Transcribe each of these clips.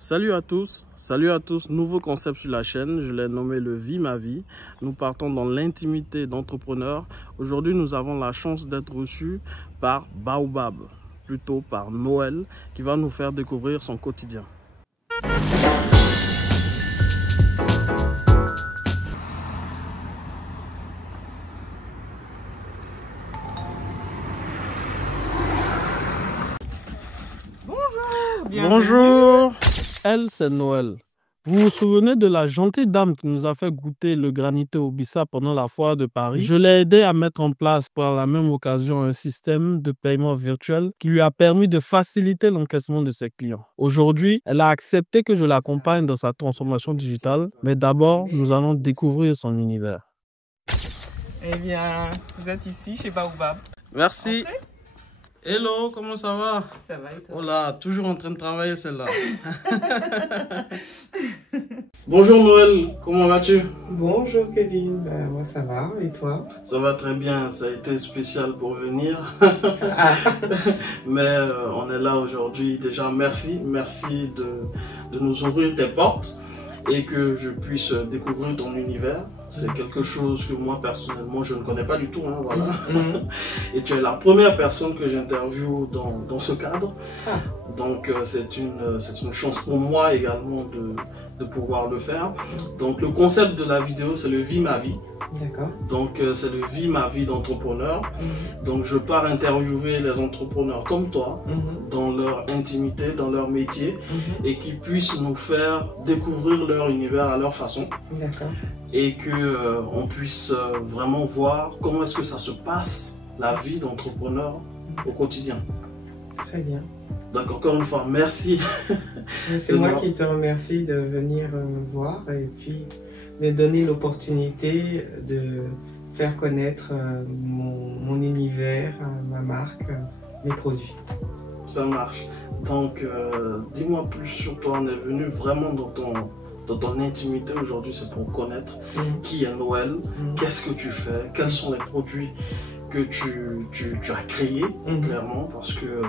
Salut à tous, nouveau concept sur la chaîne, je l'ai nommé le Vie ma vie. Nous partons dans l'intimité d'entrepreneurs. Aujourd'hui, nous avons la chance d'être reçus par Baobab, plutôt par Noël, qui va nous faire découvrir son quotidien. Bonjour. Elle, c'est Noël. Vous vous souvenez de la gentille dame qui nous a fait goûter le granité au bissap pendant la foire de Paris? Je l'ai aidé à mettre en place par la même occasion un système de paiement virtuel qui lui a permis de faciliter l'encaissement de ses clients. Aujourd'hui, elle a accepté que je l'accompagne dans sa transformation digitale, mais d'abord, nous allons découvrir son univers. Eh bien, vous êtes ici chez Baobab. Merci. Entrez. Hello, comment ça va? Ça va et toi? Oh là, toujours en train de travailler celle-là. Bonjour Noël, comment vas-tu? Bonjour Kevin, moi ça va, et toi? Ça va très bien, ça a été spécial pour venir. Mais on est là aujourd'hui. Déjà, merci de nous ouvrir tes portes et que je puisse découvrir ton univers. C'est quelque chose que moi personnellement je ne connais pas du tout, hein, voilà. Et tu es la première personne que j'interviewe dans ce cadre. Donc c'est une chance pour moi également de pouvoir le faire. Donc le concept de la vidéo, c'est le Vie ma vie. D'accord. Donc c'est le Vie ma vie d'entrepreneur. Donc je pars interviewer les entrepreneurs comme toi dans leur intimité, dans leur métier et qui puissent nous faire découvrir leur univers à leur façon. D'accord. Et que on puisse vraiment voir comment est-ce que ça se passe, la vie d'entrepreneur au quotidien. Très bien. Donc encore une fois, merci. C'est moi qui te remercie de venir me voir et puis de donner l'opportunité de faire connaître mon univers, ma marque, mes produits. Ça marche. Donc dis-moi plus sur toi, on est venu vraiment dans ton intimité aujourd'hui, c'est pour connaître qui est Noël, qu'est-ce que tu fais, quels sont les produits que tu as créés, clairement, parce que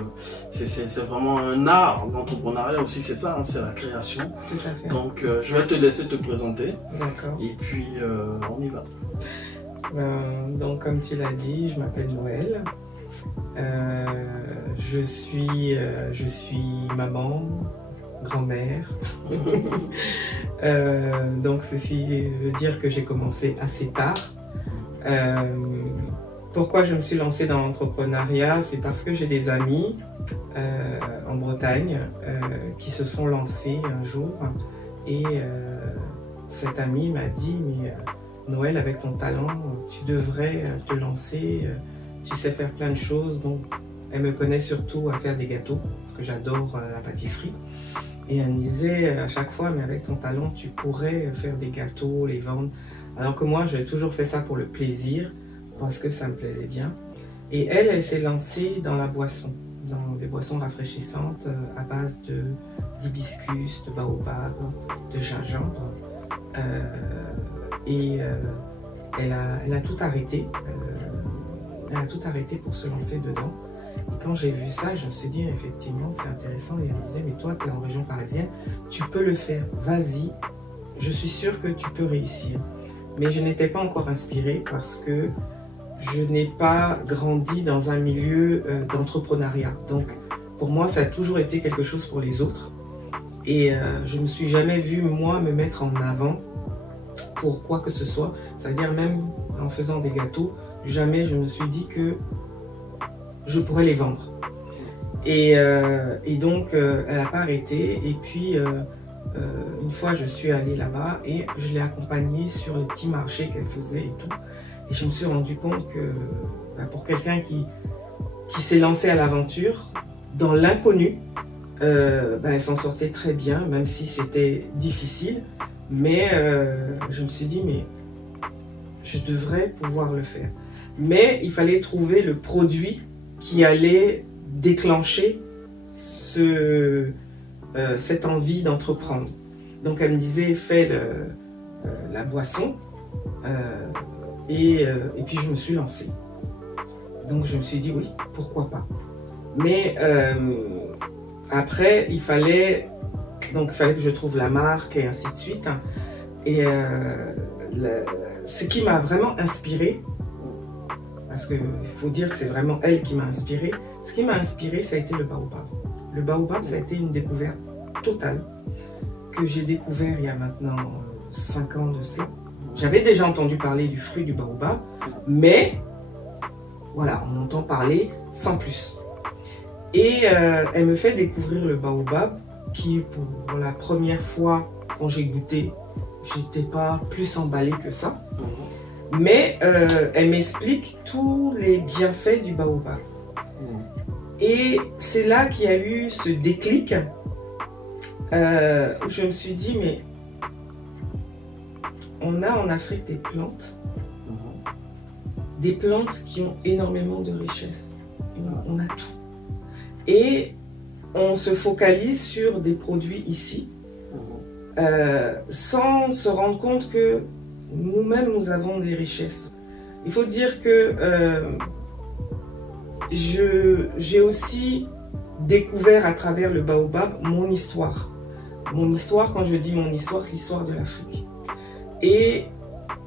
c'est vraiment un art, l'entrepreneuriat aussi, c'est ça, hein, c'est la création. Tout à fait. Donc je vais te laisser te présenter. D'accord. Et puis on y va. Donc comme tu l'as dit, je m'appelle Noël. Je suis maman, grand-mère. Donc ceci veut dire que j'ai commencé assez tard. Pourquoi je me suis lancée dans l'entrepreneuriat? C'est parce que j'ai des amis en Bretagne qui se sont lancés un jour et cet ami m'a dit mais Noël, avec ton talent, tu devrais te lancer, tu sais faire plein de choses. Donc elle me connaît surtout à faire des gâteaux parce que j'adore la pâtisserie. Et elle me disait à chaque fois, mais avec ton talent, tu pourrais faire des gâteaux, les vendre. Alors que moi, j'ai toujours fait ça pour le plaisir, parce que ça me plaisait bien. Et elle s'est lancée dans la boisson, dans des boissons rafraîchissantes à base d'hibiscus, de baobab, de gingembre. Elle a tout arrêté. Elle a tout arrêté pour se lancer dedans. Et quand j'ai vu ça, je me suis dit, effectivement, c'est intéressant. Et elle me disait, mais toi, tu es en région parisienne, tu peux le faire, vas-y, je suis sûre que tu peux réussir. Mais je n'étais pas encore inspirée parce que je n'ai pas grandi dans un milieu d'entrepreneuriat. Donc, pour moi, ça a toujours été quelque chose pour les autres. Et je ne me suis jamais vue, moi, me mettre en avant pour quoi que ce soit. C'est-à-dire, même en faisant des gâteaux, jamais je me suis dit que je pourrais les vendre. Et donc, elle n'a pas arrêté. Et puis, une fois, je suis allée là-bas et je l'ai accompagnée sur les petits marchés qu'elle faisait et tout. Et je me suis rendu compte que pour quelqu'un qui s'est lancé à l'aventure, dans l'inconnu, elle s'en sortait très bien, même si c'était difficile. Mais je me suis dit, mais je devrais pouvoir le faire. Mais il fallait trouver le produit qui allait déclencher cette envie d'entreprendre. Donc elle me disait, fais la boisson, et puis je me suis lancée. Donc je me suis dit, oui, pourquoi pas. Mais après, il fallait Donc il fallait que je trouve la marque et ainsi de suite. Et ce qui m'a vraiment inspirée, parce qu'il faut dire que c'est vraiment elle qui m'a inspirée, ce qui m'a inspirée, ça a été le baobab. Le baobab, ça a été une découverte totale que j'ai découvert il y a maintenant 5 ans de cela. J'avais déjà entendu parler du fruit du baobab, mais voilà, on entend parler sans plus. Et elle me fait découvrir le baobab qui, pour la première fois, quand j'ai goûté, j'étais pas plus emballée que ça. Mais elle m'explique tous les bienfaits du baobab. Et c'est là qu'il y a eu ce déclic où je me suis dit, mais on a en Afrique des plantes qui ont énormément de richesse. On a tout. Et on se focalise sur des produits ici, sans se rendre compte que nous-mêmes, nous avons des richesses. Il faut dire que j'ai aussi découvert à travers le baobab mon histoire. Mon histoire, quand je dis mon histoire, c'est l'histoire de l'Afrique. Et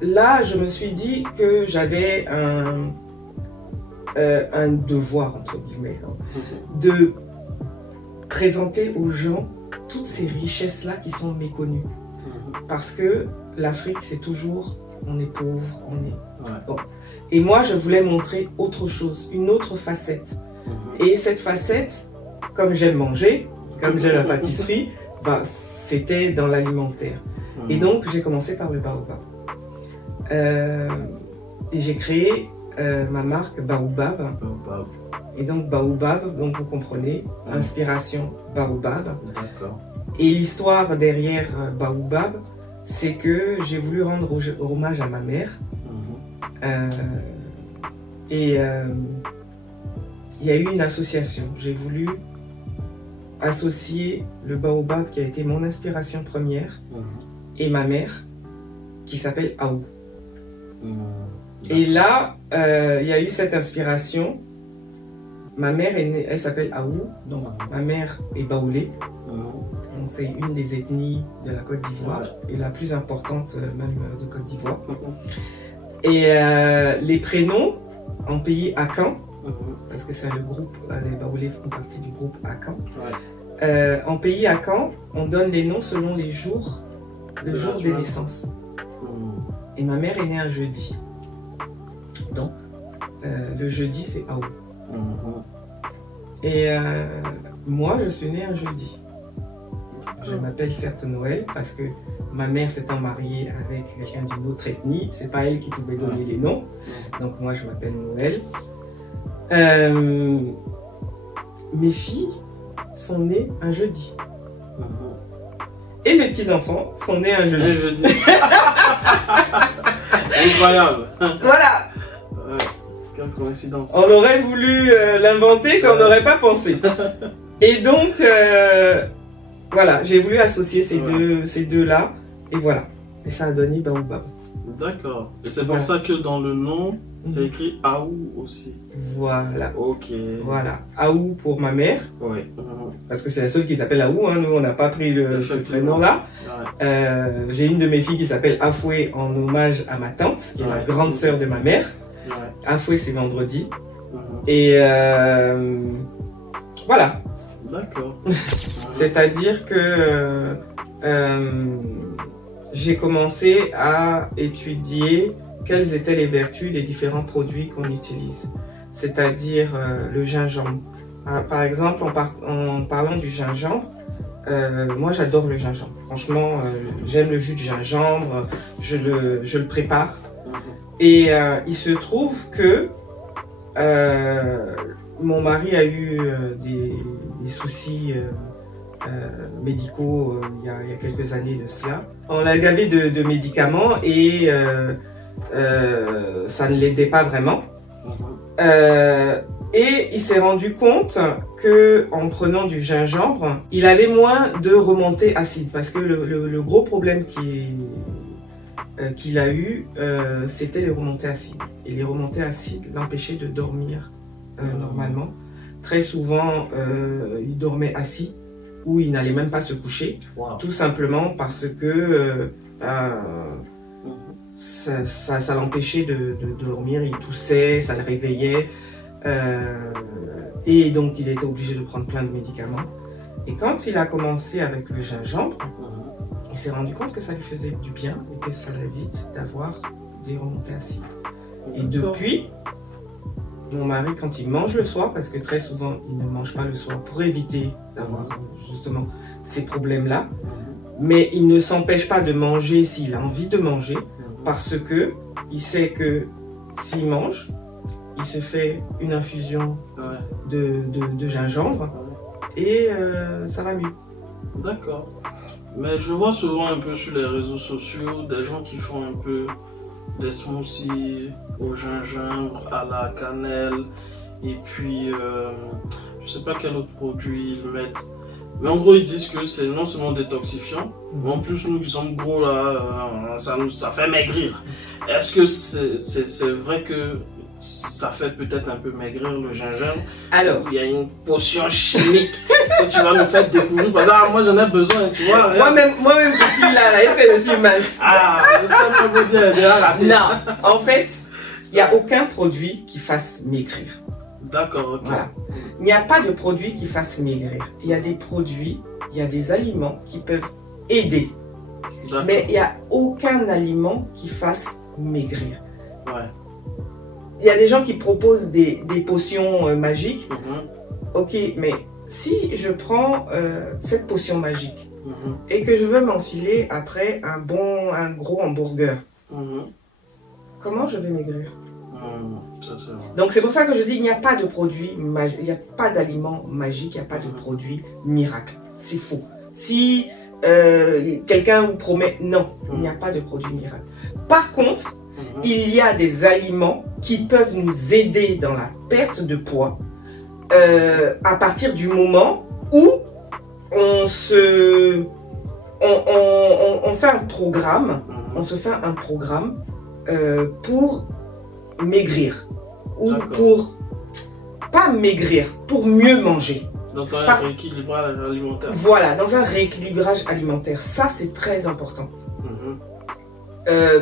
là, je me suis dit que j'avais un devoir, entre guillemets, de présenter aux gens toutes ces richesses-là qui sont méconnues. Parce que l'Afrique, c'est toujours, on est pauvre, on est... Bon. Et moi, je voulais montrer autre chose, une autre facette. Et cette facette, comme j'aime manger, comme j'aime la pâtisserie, ben, c'était dans l'alimentaire. Et donc, j'ai commencé par le baobab. Et j'ai créé ma marque Baobab. Et donc, Baobab, donc vous comprenez, inspiration Baobab. Et l'histoire derrière Baobab, c'est que j'ai voulu rendre hommage à ma mère. Et il y a eu une association. J'ai voulu associer le baobab qui a été mon inspiration première et ma mère qui s'appelle Aou. Et là, il y a eu cette inspiration. Ma mère est née, elle s'appelle Aou, donc ma mère est baoulé. C'est une des ethnies de la Côte d'Ivoire et la plus importante même de Côte d'Ivoire. Et les prénoms en pays Akan, parce que c'est le groupe, les baoulés font partie du groupe Akan. En pays Akan, on donne les noms selon les jours, le jour des naissances. Et ma mère est née un jeudi. Donc, le jeudi, c'est Aou. Et moi, je suis née un jeudi. Je m'appelle certes Noël parce que ma mère s'étant mariée avec quelqu'un d'une autre ethnie, c'est pas elle qui pouvait donner les noms. Donc moi, je m'appelle Noël. Mes filles sont nées un jeudi. Et mes petits-enfants sont nés un jeudi. Un jeudi. Incroyable. Voilà. Quelle coïncidence. On aurait voulu l'inventer qu'on n'aurait pas pensé. Et donc, voilà, j'ai voulu associer ces deux-là. Et voilà. Et ça a donné Baobab. D'accord. Et c'est pour ça que dans le nom, c'est écrit Aou aussi. Voilà. Ok. Voilà. Aou pour ma mère. Oui. Parce que c'est la seule qui s'appelle Aou. Hein. Nous, on n'a pas pris ce prénom-là. J'ai une de mes filles qui s'appelle Afoué en hommage à ma tante, qui est la grande sœur de ma mère. Afoué, c'est vendredi. Et voilà. D'accord. C'est-à-dire que j'ai commencé à étudier quelles étaient les vertus des différents produits qu'on utilise. C'est-à-dire le gingembre. Par exemple, en parlant du gingembre, moi j'adore le gingembre. Franchement, j'aime le jus de gingembre, je le prépare. Et il se trouve que mon mari a eu des soucis médicaux il y a quelques années de cela. On l'a gavé de médicaments et ça ne l'aidait pas vraiment. Et il s'est rendu compte que en prenant du gingembre, il avait moins de remontées acides parce que le gros problème qu'il a eu, c'était les remontées acides. Et les remontées acides l'empêchaient de dormir normalement. Très souvent, il dormait assis où il n'allait même pas se coucher, tout simplement parce que ça l'empêchait de dormir, il toussait, ça le réveillait, et donc il était obligé de prendre plein de médicaments. Et quand il a commencé avec le gingembre, il s'est rendu compte que ça lui faisait du bien et que ça l'évite d'avoir des remontées acides. Et depuis, mon mari, quand il mange le soir, parce que très souvent il ne mange pas le soir pour éviter d'avoir justement ces problèmes-là, mais il ne s'empêche pas de manger s'il a envie de manger, parce que il sait que s'il mange, il se fait une infusion de gingembre et ça va mieux. D'accord. Mais je vois souvent un peu sur les réseaux sociaux des gens qui font un peu des smoothies au gingembre, à la cannelle, et puis je sais pas quel autre produit ils mettent. Mais en gros, ils disent que c'est non seulement détoxifiant, mais en plus, nous qui sommes gros là, ça fait maigrir. Est-ce que c'est vrai que ça fait peut-être un peu maigrir le gingembre? Alors, il y a une potion chimique que tu vas nous faire découvrir. Parce que moi, j'en ai besoin, tu vois. Moi-même, je suis là, est-ce que je suis mince? Je sais pas vous dire, déjà la tête. Non, en fait, il n'y a aucun produit qui fasse maigrir. D'accord, ok. Voilà. Il n'y a pas de produit qui fasse maigrir. Il y a des produits, il y a des aliments qui peuvent aider. Mais il n'y a aucun aliment qui fasse maigrir. Ouais. Il y a des gens qui proposent des potions magiques. Ok, mais si je prends cette potion magique et que je veux m'enfiler après un gros hamburger, comment je vais maigrir? Donc c'est pour ça que je dis il n'y a pas de produit magique, il n'y a pas d'aliment magique, il n'y a pas de produit miracle. C'est faux. Si quelqu'un vous promet, non, il n'y a pas de produit miracle. Par contre, il y a des aliments qui peuvent nous aider dans la perte de poids à partir du moment où on fait un programme, on se fait un programme pour maigrir ou pour pas maigrir, pour mieux manger. Dans un rééquilibrage alimentaire. Voilà, dans un rééquilibrage alimentaire, ça c'est très important.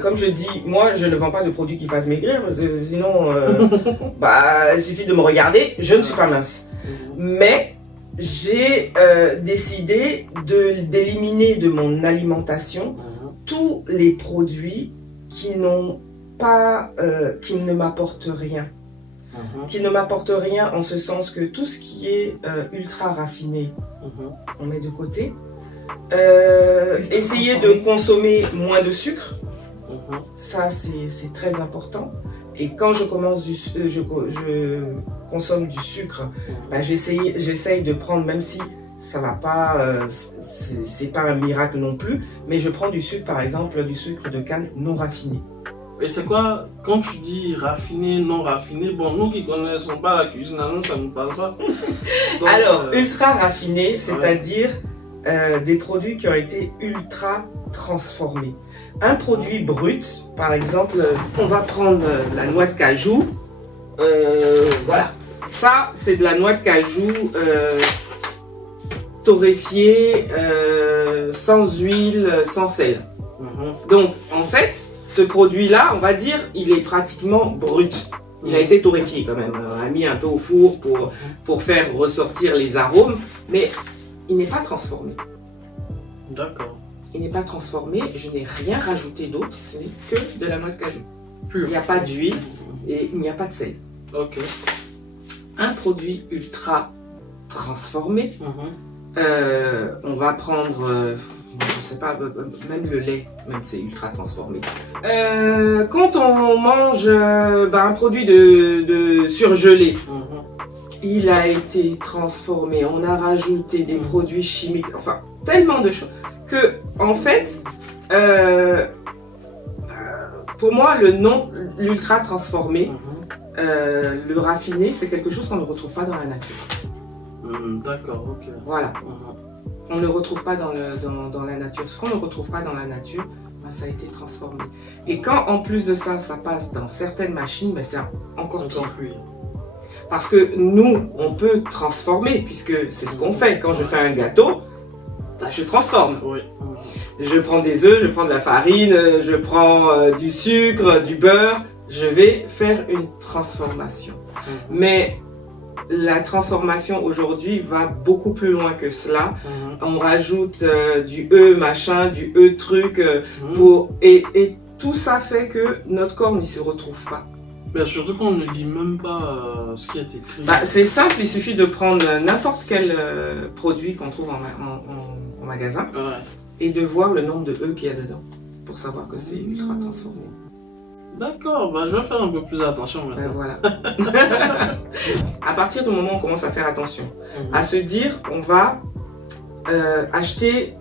Comme je dis, moi je ne vends pas de produits qui fassent maigrir, parce que sinon il suffit de me regarder, je ne suis pas mince. Mais j'ai décidé d'éliminer de mon alimentation tous les produits qui ne m'apportent rien. Qui ne m'apportent rien en ce sens que tout ce qui est ultra raffiné, on met de côté. Essayer de consommer moins de sucre. Ça c'est très important. Et quand je consomme du sucre, j'essaye de prendre, même si ça va pas, c'est pas un miracle non plus, mais je prends du sucre, par exemple du sucre de canne non raffiné. Et c'est quoi, quand tu dis raffiné, non raffiné, bon, nous qui connaissons pas la cuisine, nous ça nous parle pas. Donc, alors, ultra raffiné, c'est-à-dire des produits qui ont été ultra transformés. Un produit brut, par exemple, on va prendre la noix de cajou. Voilà. Ça, c'est de la noix de cajou torréfiée, sans huile, sans sel. Donc, en fait, ce produit-là, on va dire, il est pratiquement brut. Il a été torréfié quand même. On a mis un peu au four pour faire ressortir les arômes, mais il n'est pas transformé. D'accord. Il n'est pas transformé, je n'ai rien rajouté d'autre, ce n'est que de la noix de cajou. Il n'y a pas d'huile et il n'y a pas de sel. Ok. Un produit ultra transformé, on va prendre, je sais pas, même le lait, même c'est ultra transformé. Quand on mange un produit de surgelé, il a été transformé, on a rajouté des produits chimiques, enfin tellement de choses. Que, en fait, pour moi, l'ultra transformé, le raffiné, c'est quelque chose qu'on ne retrouve pas dans la nature. D'accord, ok. Voilà. On ne le retrouve pas dans la nature. Ce qu'on ne retrouve pas dans la nature, ça a été transformé. Et quand, en plus de ça, ça passe dans certaines machines, c'est encore pire. Parce que nous, on peut transformer, puisque c'est ce qu'on fait. Quand je fais un gâteau, je transforme. Oui. Je prends des œufs, je prends de la farine, je prends du sucre, du beurre. Je vais faire une transformation. Mais la transformation aujourd'hui va beaucoup plus loin que cela. On rajoute du machin, du truc et tout ça fait que notre corps n'y se retrouve pas. Mais surtout qu'on ne lit même pas ce qui est écrit. Bah, c'est simple, il suffit de prendre n'importe quel produit qu'on trouve en magasin et de voir le nombre de E qu'il y a dedans pour savoir que c'est ultra transformé. D'accord, bah, je vais faire un peu plus attention maintenant. Voilà. À partir du moment où on commence à faire attention, à se dire on va acheter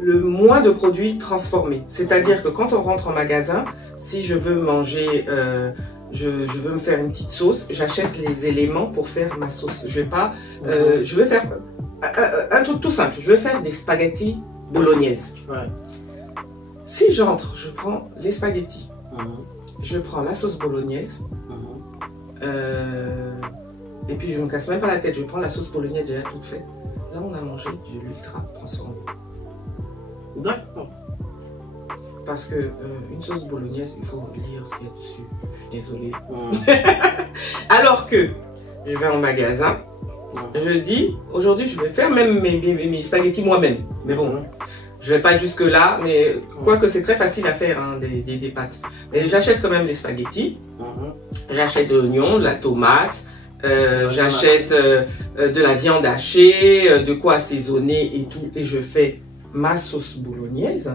le moins de produits transformés. C'est-à-dire que quand on rentre en magasin, si je veux manger, je veux me faire une petite sauce, j'achète les éléments pour faire ma sauce. Je vais pas, je vais faire un truc tout simple. Je vais faire des spaghettis bolognaise. Si j'entre, je prends les spaghettis. Je prends la sauce bolognaise et puis je ne me casse même pas la tête, je prends la sauce bolognaise déjà toute faite. Là on a mangé de l'ultra transformé. D'accord. Parce que une sauce bolognaise, il faut lire ce qu'il y a dessus. Je suis désolée. Alors que je vais en magasin, je dis aujourd'hui je vais faire même mes spaghettis moi-même. Mais bon. Je vais pas jusque là, mais quoique c'est très facile à faire hein, des pâtes. Mais j'achète quand même les spaghettis. J'achète de l'oignon, de la tomate. J'achète de la viande hachée, de quoi assaisonner et tout. Et je fais ma sauce bolognaise.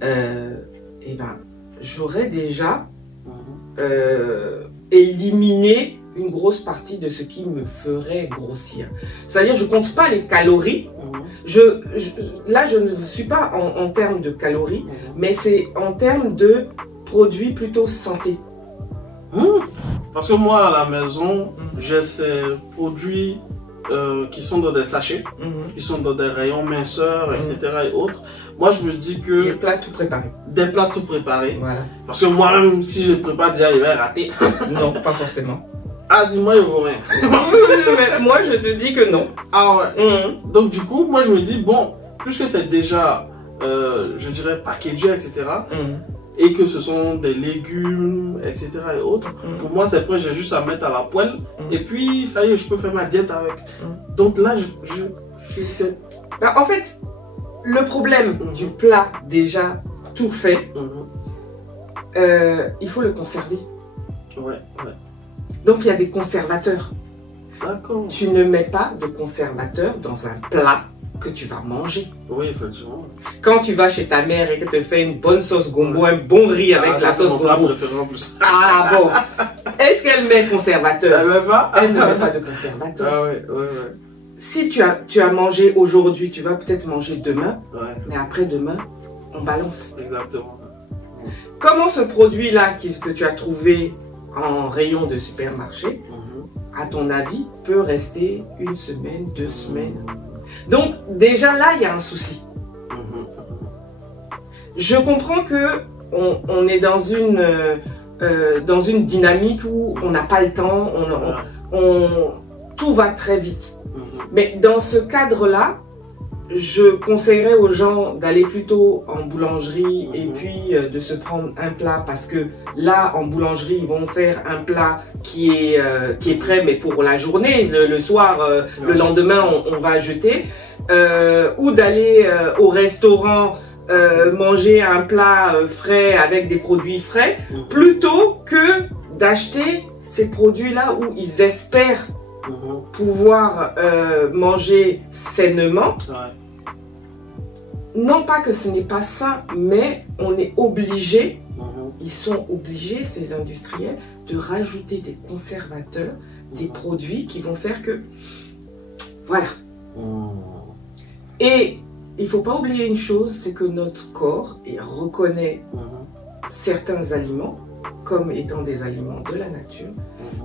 Et ben, j'aurais déjà éliminé une grosse partie de ce qui me ferait grossir. C'est-à-dire, je compte pas les calories. Là, je ne suis pas en termes de calories, mais c'est en termes de produits plutôt santé. Parce que moi, à la maison, j'ai ces produits qui sont dans des sachets, qui sont dans des rayons minceurs, etc. et autres. Moi, je me dis que... Des plats tout préparés. Des plats tout préparés. Voilà. Parce que moi-même, si je prépare déjà, il va rater. Non, pas forcément. Ah, dis-moi, il vaut rien. Mais moi, je te dis que non. Ah ouais. Donc, du coup, moi, je me dis, bon, puisque c'est déjà, je dirais, packagé, etc., et que ce sont des légumes, etc. et autres, pour moi, c'est prêt, j'ai juste à mettre à la poêle, et puis, ça y est, je peux faire ma diète avec. Donc là, Bah, en fait, le problème du plat déjà tout fait, il faut le conserver. Donc, il y a des conservateurs. D'accord. Tu ne mets pas de conservateur dans un plat que tu vas manger. Oui, effectivement. Quand tu vas chez ta mère et qu'elle te fait une bonne sauce gombo, un bon riz avec la sauce gombo. Ah bon. Est-ce qu'elle met conservateur? Elle met pas. Elle ne met pas de conservateur. Ah ouais. Si tu as mangé aujourd'hui, tu vas peut-être manger demain. Mais après-demain, on balance. Exactement. Comment ce produit-là que tu as trouvé en rayon de supermarché, à ton avis, peut rester une semaine, 2 semaines? Donc, déjà là, il y a un souci. Je comprends que on est dans une dynamique où on n'a pas le temps, tout va très vite. Mais dans ce cadre-là, je conseillerais aux gens d'aller plutôt en boulangerie et puis de se prendre un plat, parce que là, en boulangerie, ils vont faire un plat qui est prêt, mais pour la journée, le soir, le lendemain, on va jeter. Ou d'aller au restaurant manger un plat frais avec des produits frais, plutôt que d'acheter ces produits-là où ils espèrent pouvoir manger sainement. Non pas que ce n'est pas sain, mais on est obligé, ils sont obligés, ces industriels, de rajouter des conservateurs, des produits qui vont faire que... Voilà. Et il ne faut pas oublier une chose, c'est que notre corps reconnaît certains aliments comme étant des aliments de la nature,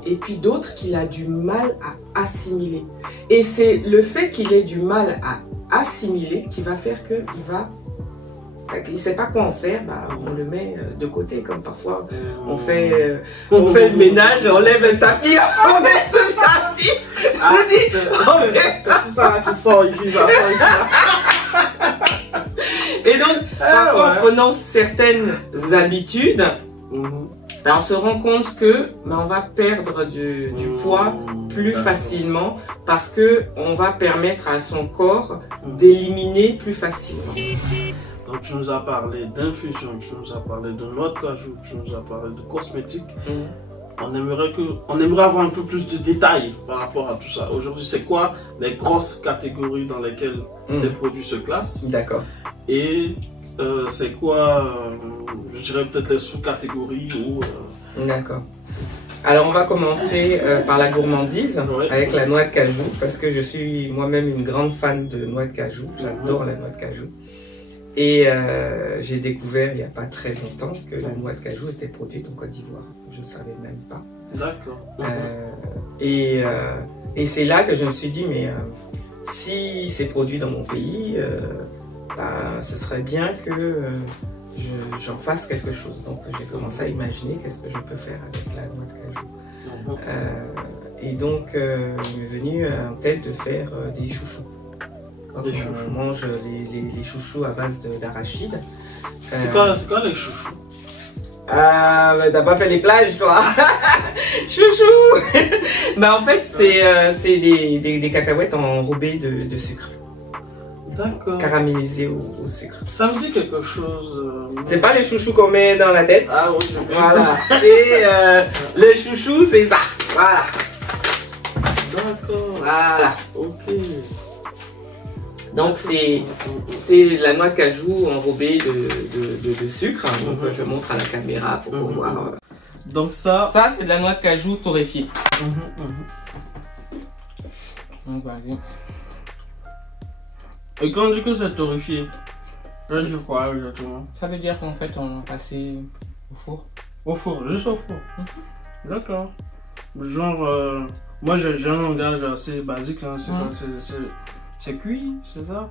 et puis d'autres qu'il a du mal à assimiler. Et c'est le fait qu'il ait du mal à assimiler qui va faire qu'il ne sait pas quoi en faire, on le met de côté, comme parfois on fait le ménage, on lève un tapis, on met ce tapis, c'est tout ça qui sort ici, ça sort ici. Et donc, parfois, en prenant certaines habitudes, on se rend compte que on va perdre du poids plus facilement parce que on va permettre à son corps d'éliminer plus facilement. Donc tu nous as parlé d'infusion, tu nous as parlé de noix de cajou, tu nous as parlé de cosmétiques. On aimerait avoir un peu plus de détails par rapport à tout ça. Aujourd'hui, c'est quoi les grosses catégories dans lesquelles les produits se classent? D'accord. Et c'est quoi, je dirais peut-être les sous-catégories ou... D'accord. Alors on va commencer par la gourmandise avec la noix de cajou parce que je suis moi-même une grande fan de noix de cajou. J'adore la noix de cajou. Et j'ai découvert il n'y a pas très longtemps que la noix de cajou était produite en Côte d'Ivoire. Je ne savais même pas. D'accord. Et c'est là que je me suis dit, mais si c'est produit dans mon pays, ce serait bien que j'en fasse quelque chose. Donc j'ai commencé à imaginer qu'est-ce que je peux faire avec la noix de cajou. Et donc il m'est venu en tête de faire des chouchous. Quand on mange les chouchous à base d'arachide. C'est quoi les chouchous? Ah, mais t'as pas fait les plages, toi. Chouchou. Bah en fait, c'est des cacahuètes enrobées de sucre. D'accord. Caramélisées au sucre. Ça me dit quelque chose. C'est pas les chouchous qu'on met dans la tête. Ah oui. Voilà. C'est le chouchou, c'est ça. Voilà. D'accord. Voilà. Ok. Donc c'est la noix de cajou enrobée de sucre. Donc je montre à la caméra pour pouvoir. Donc ça c'est de la noix de cajou torréfiée. Donc voilà. Et quand on dit que c'est torréfié, ça veut dire quoi exactement? Ça veut dire qu'en fait on a passé au four. Au four, juste au four. D'accord. Genre, moi j'ai un langage assez basique. Hein. C'est cuit, c'est ça?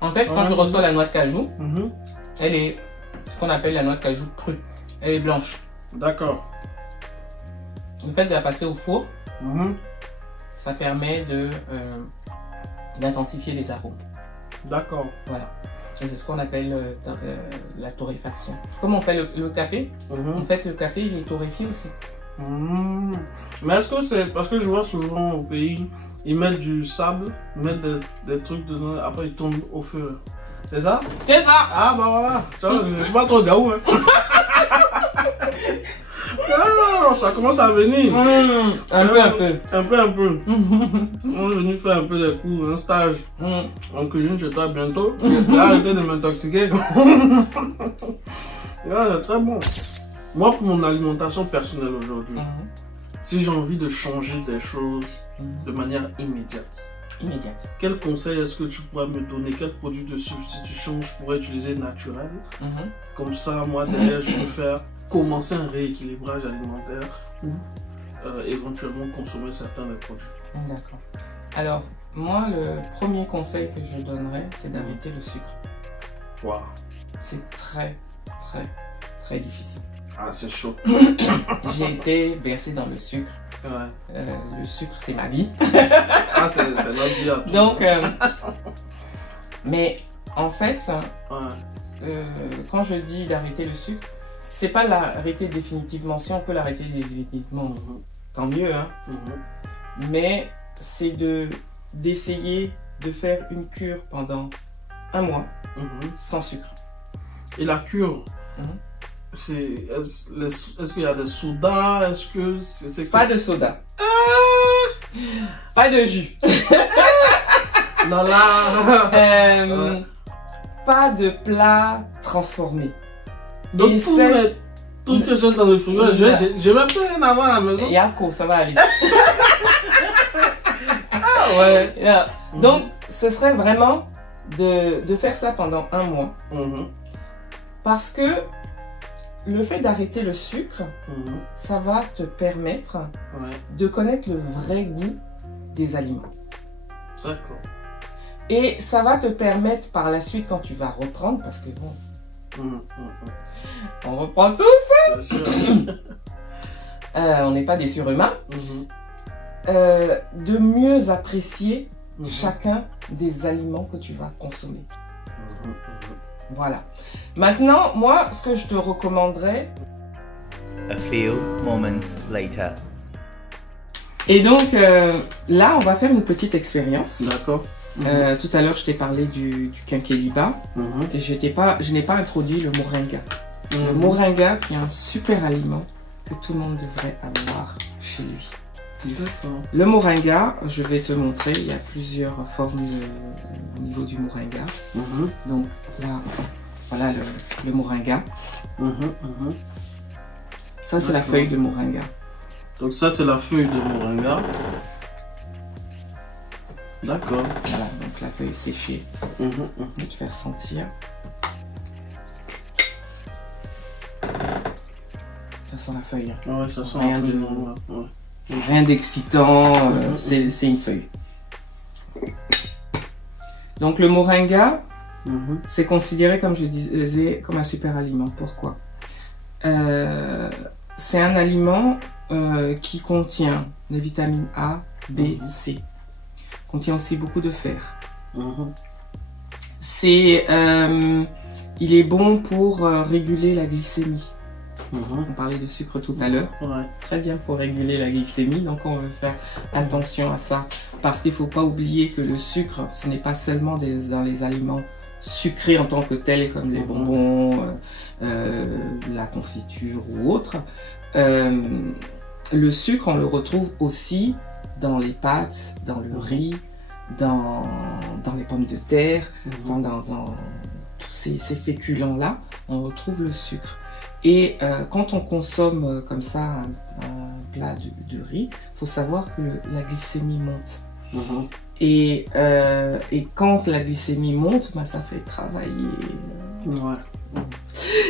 En fait, quand je reçois la noix de cajou, elle est ce qu'on appelle la noix de cajou crue. Elle est blanche. D'accord. Le fait de la passer au four, ça permet d'intensifier les arômes. D'accord. Voilà. Et c'est ce qu'on appelle la torréfaction. Comme on fait le café, en fait le café il est torréfié aussi. Mais est-ce que c'est parce que je vois souvent au pays, ils mettent du sable, ils mettent des trucs dedans, après ils tombent au feu. C'est ça? C'est ça! Ah bah voilà, je suis pas trop gaou hein. Ah, ça commence à venir. Un peu. On est venu faire un peu de cours, un stage en cuisine chez toi bientôt. J'ai arrêté de m'intoxiquer. C'est très bon. Moi, pour mon alimentation personnelle aujourd'hui, si j'ai envie de changer des choses de manière immédiate, quel conseil est-ce que tu pourrais me donner? Quel produit de substitution je pourrais utiliser naturel? Comme ça, moi, derrière, je peux faire commencer un rééquilibrage alimentaire ou éventuellement consommer certains des produits. D'accord. Alors, moi, le premier conseil que je donnerais, c'est d'arrêter le sucre. Wow. C'est très difficile. Ah, c'est chaud. J'ai été bercé dans le sucre. Ouais. Le sucre, c'est ma vie. Ah, c'est notre vie à tous. Donc, mais en fait, quand je dis d'arrêter le sucre, c'est pas l'arrêter définitivement. Si on peut l'arrêter définitivement, tant mieux. Hein. Mais c'est d'essayer de faire une cure pendant 1 mois sans sucre. Et la cure, est-ce qu'il y a des sodas? Est-ce que c'est pas de soda. Pas de jus. Pas de plat transformé. Donc tous les trucs que j'ai dans le frigo, je vais plus rien avoir à la maison. Yako, ça va aller. Ah ouais. Donc ce serait vraiment de faire ça pendant 1 mois. Parce que le fait d'arrêter le sucre, ça va te permettre de connaître le vrai goût des aliments. D'accord. Et ça va te permettre par la suite, quand tu vas reprendre, parce que bon, on reprend tous, sûr. on n'est pas des surhumains, de mieux apprécier chacun des aliments que tu vas consommer. Voilà. Maintenant, moi, ce que je te recommanderais... A few moments later. Et donc, là, on va faire une petite expérience. D'accord. Tout à l'heure, je t'ai parlé du quinqueliba. Et je n'ai pas introduit le moringa. Le moringa, qui est un super aliment que tout le monde devrait avoir chez lui. D'accord. Le moringa, je vais te montrer, il y a plusieurs formes au niveau du moringa. Donc là, voilà le moringa. Ça, c'est la feuille de moringa. Donc ça, c'est la feuille de moringa. D'accord. Voilà, donc la feuille séchée. Je vais te faire sentir. Ça sent la feuille. Ouais, ça sent Rien un peu de- normal. Ouais. Rien d'excitant, c'est une feuille. Donc le moringa, c'est considéré, comme je disais, comme un super aliment. Pourquoi? C'est un aliment qui contient des vitamines A, B, C. Contient aussi beaucoup de fer. Il est bon pour réguler la glycémie. On parlait de sucre tout à l'heure. Ouais. Très bien pour réguler la glycémie, donc on veut faire attention à ça. Parce qu'il ne faut pas oublier que le sucre, ce n'est pas seulement dans les aliments sucrés en tant que tels, comme les bonbons, la confiture ou autre. Le sucre, on le retrouve aussi dans les pâtes, dans le riz, dans les pommes de terre, dans tous ces féculents-là, on retrouve le sucre. Et quand on consomme comme ça un plat de riz, il faut savoir que la glycémie monte. Et quand la glycémie monte, bah, ça fait travailler.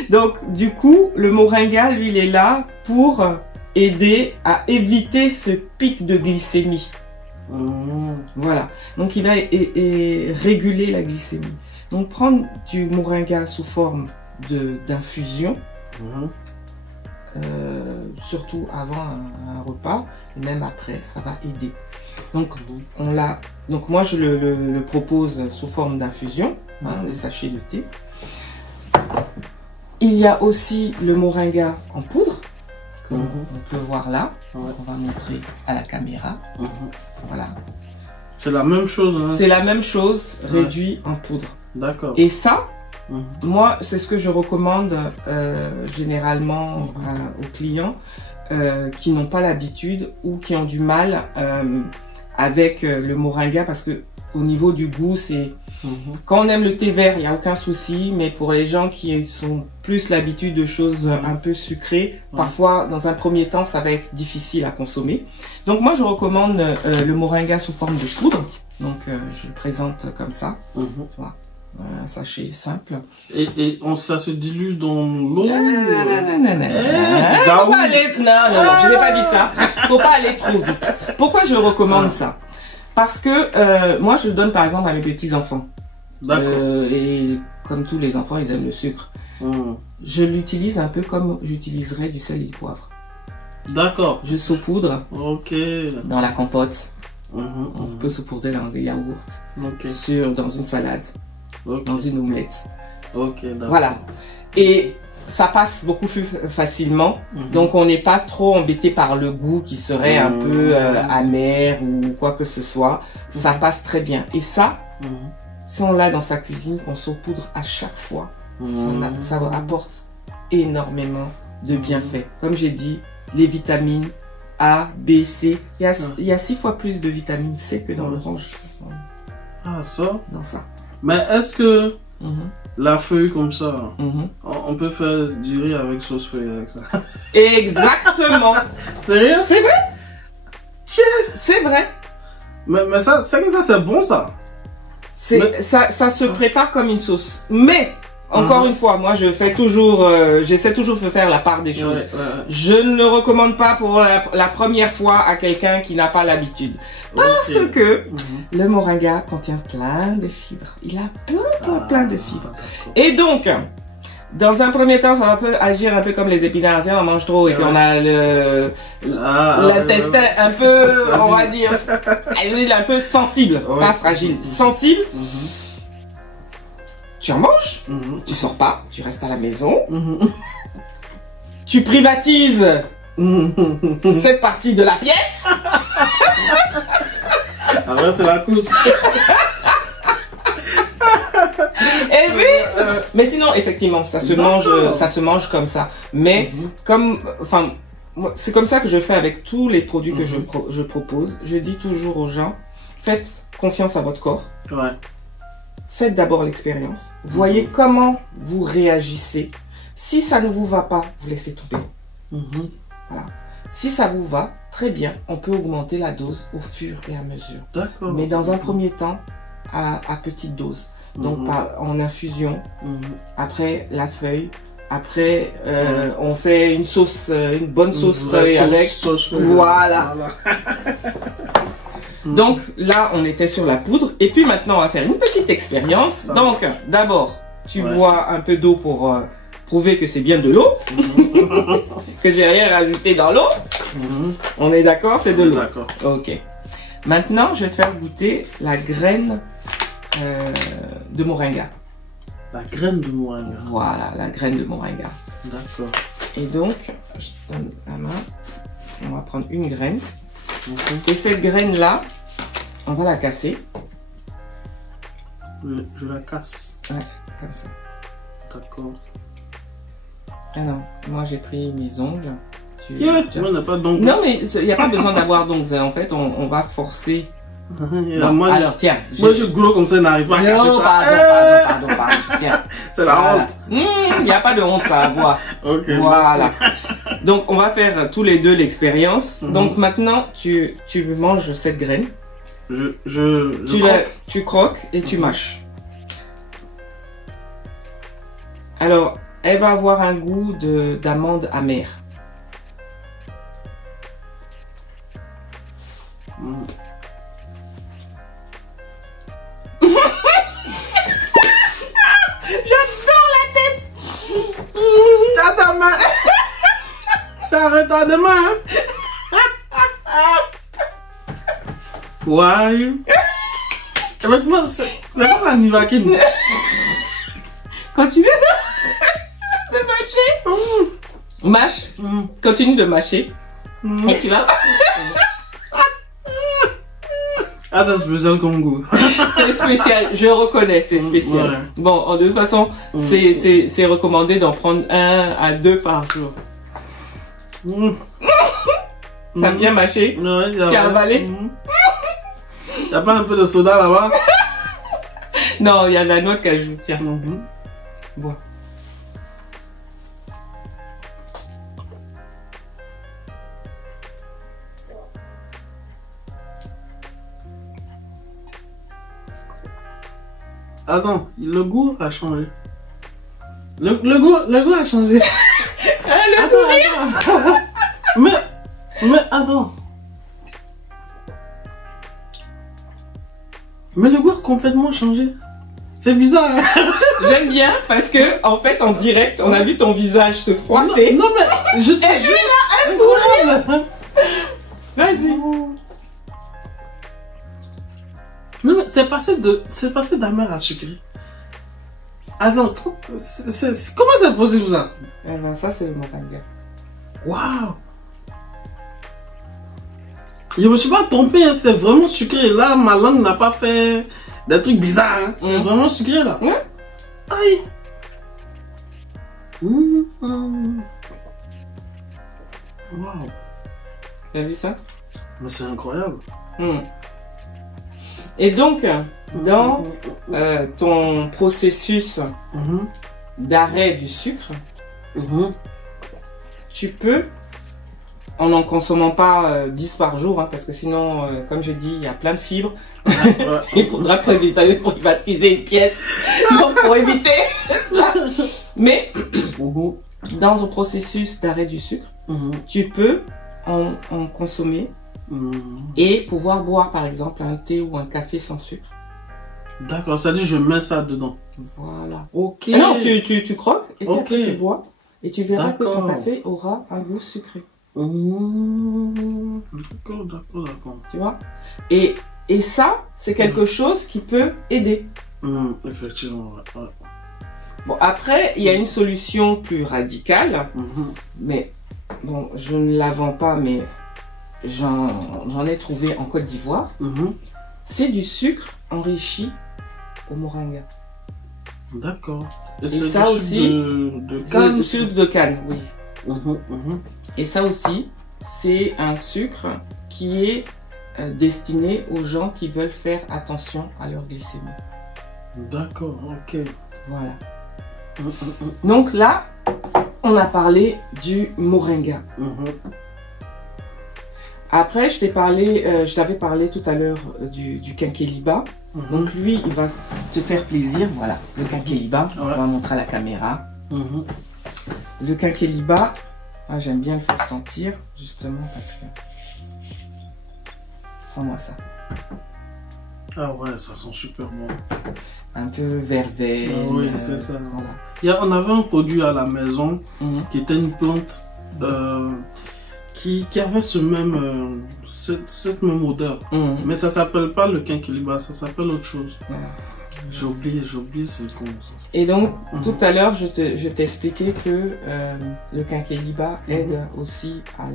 Donc du coup, le moringa, lui, il est là pour aider à éviter ce pic de glycémie. Voilà. Donc il va réguler la glycémie. Donc prendre du moringa sous forme d'infusion, surtout avant un repas, même après, ça va aider. Donc donc moi je le propose sous forme d'infusion, les sachets de thé. Il y a aussi le moringa en poudre, que on peut voir là. On va montrer à la caméra. Voilà. C'est la même chose. Hein. C'est la même chose, réduit en poudre. D'accord. Et ça, moi, c'est ce que je recommande généralement aux clients qui n'ont pas l'habitude ou qui ont du mal avec le moringa, parce que au niveau du goût, c'est quand on aime le thé vert, il n'y a aucun souci, mais pour les gens qui sont plus l'habitude de choses un peu sucrées, parfois dans un premier temps, ça va être difficile à consommer. Donc moi, je recommande le moringa sous forme de poudre. Donc je le présente comme ça. Voilà. Un sachet simple. Et ça se dilue dans l'eau. Non, je n'ai pas dit ça. Faut pas aller trop vite. Pourquoi je recommande ça? Parce que moi, je le donne par exemple à mes petits-enfants. Et comme tous les enfants, ils aiment le sucre. Je l'utilise un peu comme j'utiliserais du sel et du poivre. D'accord. Je saupoudre dans la compote. On peut saupoudrer dans le yaourt. Dans une salade. Dans une omelette. Voilà. Et ça passe beaucoup plus facilement. Donc on n'est pas trop embêté par le goût qui serait un peu amer ou quoi que ce soit. Ça passe très bien. Et ça, si on l'a dans sa cuisine, qu'on saupoudre à chaque fois, ça apporte énormément de bienfaits. Comme j'ai dit, les vitamines A, B, C. Il y a 6 fois plus de vitamine C que dans l'orange. Ah, ça? Dans ça. Mais est-ce que la feuille comme ça, on peut faire du riz avec sauce feuille avec ça? Exactement. Sérieux? C'est vrai? C'est vrai. Mais ça, c'est bon ça. Ça se prépare comme une sauce. Mais, encore une fois, moi je fais toujours, j'essaie toujours de faire la part des choses. Je ne le recommande pas pour la première fois à quelqu'un qui n'a pas l'habitude. Parce que le moringa contient plein de fibres. Il a plein de fibres. Et donc, dans un premier temps, ça peut agir un peu comme les épinards. Si on en mange trop et qu'on a l'intestin un peu, on va dire, un peu sensible, pas fragile, sensible. tu en manges, tu sors pas, tu restes à la maison, tu privatises cette partie de la pièce. Après, c'est la course. Et puis, mais sinon, effectivement, ça se mange comme ça. Mais c'est comme ça que je fais avec tous les produits que je propose. Je dis toujours aux gens, faites confiance à votre corps. Ouais. Faites d'abord l'expérience. Voyez comment vous réagissez. Si ça ne vous va pas, vous laissez tomber. Voilà. Si ça vous va, très bien, on peut augmenter la dose au fur et à mesure. D'accord. Mais dans un premier temps, à petite dose. Donc en infusion, après la feuille, après on fait une sauce, une bonne sauce feuille avec. Voilà. Donc là on était sur la poudre et puis maintenant on va faire une petite expérience. Donc d'abord tu bois un peu d'eau pour prouver que c'est bien de l'eau, que j'ai rien rajouté dans l'eau. On est d'accord, c'est de l'eau. D'accord. Ok. Maintenant je vais te faire goûter la graine de moringa. La graine de moringa. Voilà, la graine de moringa. D'accord. Et donc, je te donne la main. On va prendre une graine. Et cette graine-là, on va la casser. Je la casse. Ouais, comme ça. D'accord. Ah non, moi j'ai pris mes ongles. On n'a pas d'ongles. Non, mais il n'y a pas besoin d'avoir d'ongles. En fait, on va forcer. Non, moi, alors tiens. Moi je gros comme ça, il n'arrive pas à casser ça. Pardon. Tiens. C'est la honte. Il n'y a pas de honte à avoir. Ok. Voilà. Donc on va faire tous les deux l'expérience. Donc maintenant tu manges cette graine. Tu croques et tu mâches. Alors elle va avoir un goût d'amande amère. J'adore la tête. T'as ta main. Ça arrête à demain. Ouais. Avec moi, c'est la nivaquine. Continue de mâcher. Mâche. Continue de mâcher. Et tu vas. Ah, c'est spécial comme goût. C'est spécial, je reconnais, c'est spécial. Ouais. Bon, de toute façon, c'est recommandé d'en prendre 1 à 2 par jour. T'as bien mâché? Ouais, tu as avalé? Y'a pas un peu de soda là-bas? Non, il y a de la noix de cajou, tiens. Bois. Attends, le goût a changé. Le goût a changé. Le sourire. Mais attends. Mais le goût a complètement changé. C'est bizarre. Hein? J'aime bien parce que en fait en direct on a vu ton visage se froisser. Non mais je te jure. Un sourire. Vas-y. Non mais c'est passé d'amer à sucré. Attends, comment c'est possible ça? Eh ben ça c'est le moringa. Waouh! Je me suis pas trompé, hein, c'est vraiment sucré. Là, ma langue n'a pas fait des trucs bizarres. Hein. C'est vraiment sucré là. Ouais. Aïe! Waouh! T'as vu ça? Mais c'est incroyable. Et donc, dans ton processus d'arrêt du sucre, tu peux, en n'en consommant pas 10 par jour, hein, parce que sinon, comme je dis, il y a plein de fibres, il faudra privatiser une pièce donc, pour éviter cela. Mais, dans ton processus d'arrêt du sucre, tu peux en consommer et pouvoir boire par exemple un thé ou un café sans sucre. D'accord, ça dit je mets ça dedans. Voilà. Ok. Et non, tu croques et puis après tu bois et tu verras que ton café aura un goût sucré. D'accord. Tu vois? Et ça, c'est quelque chose qui peut aider. Effectivement, ouais. Bon, après, il y a une solution plus radicale, mais bon, je ne la vends pas, mais j'en ai trouvé en Côte d'Ivoire. C'est du sucre enrichi au moringa. D'accord. Et ça aussi, de canne, sucre de canne, oui. Et ça aussi, c'est un sucre qui est destiné aux gens qui veulent faire attention à leur glycémie. D'accord, ok. Voilà. Donc là, on a parlé du moringa. Après, je t'avais parlé tout à l'heure du quinqueliba. Donc lui, il va te faire plaisir. Voilà, le quinqueliba. On va montrer à la caméra. Le quinqueliba, j'aime bien le faire sentir, justement, parce que... Sens-moi ça. Ah ouais, ça sent super bon. Un peu verveine. Ah oui, c'est ça. Voilà. On avait un produit à la maison qui était une plante qui avait cette même odeur. Mais ça s'appelle pas le quinqueliba, ça s'appelle autre chose. J'ai oublié c'est con. Et donc, tout à l'heure, je t'ai expliqué que le quinqueliba aide aussi à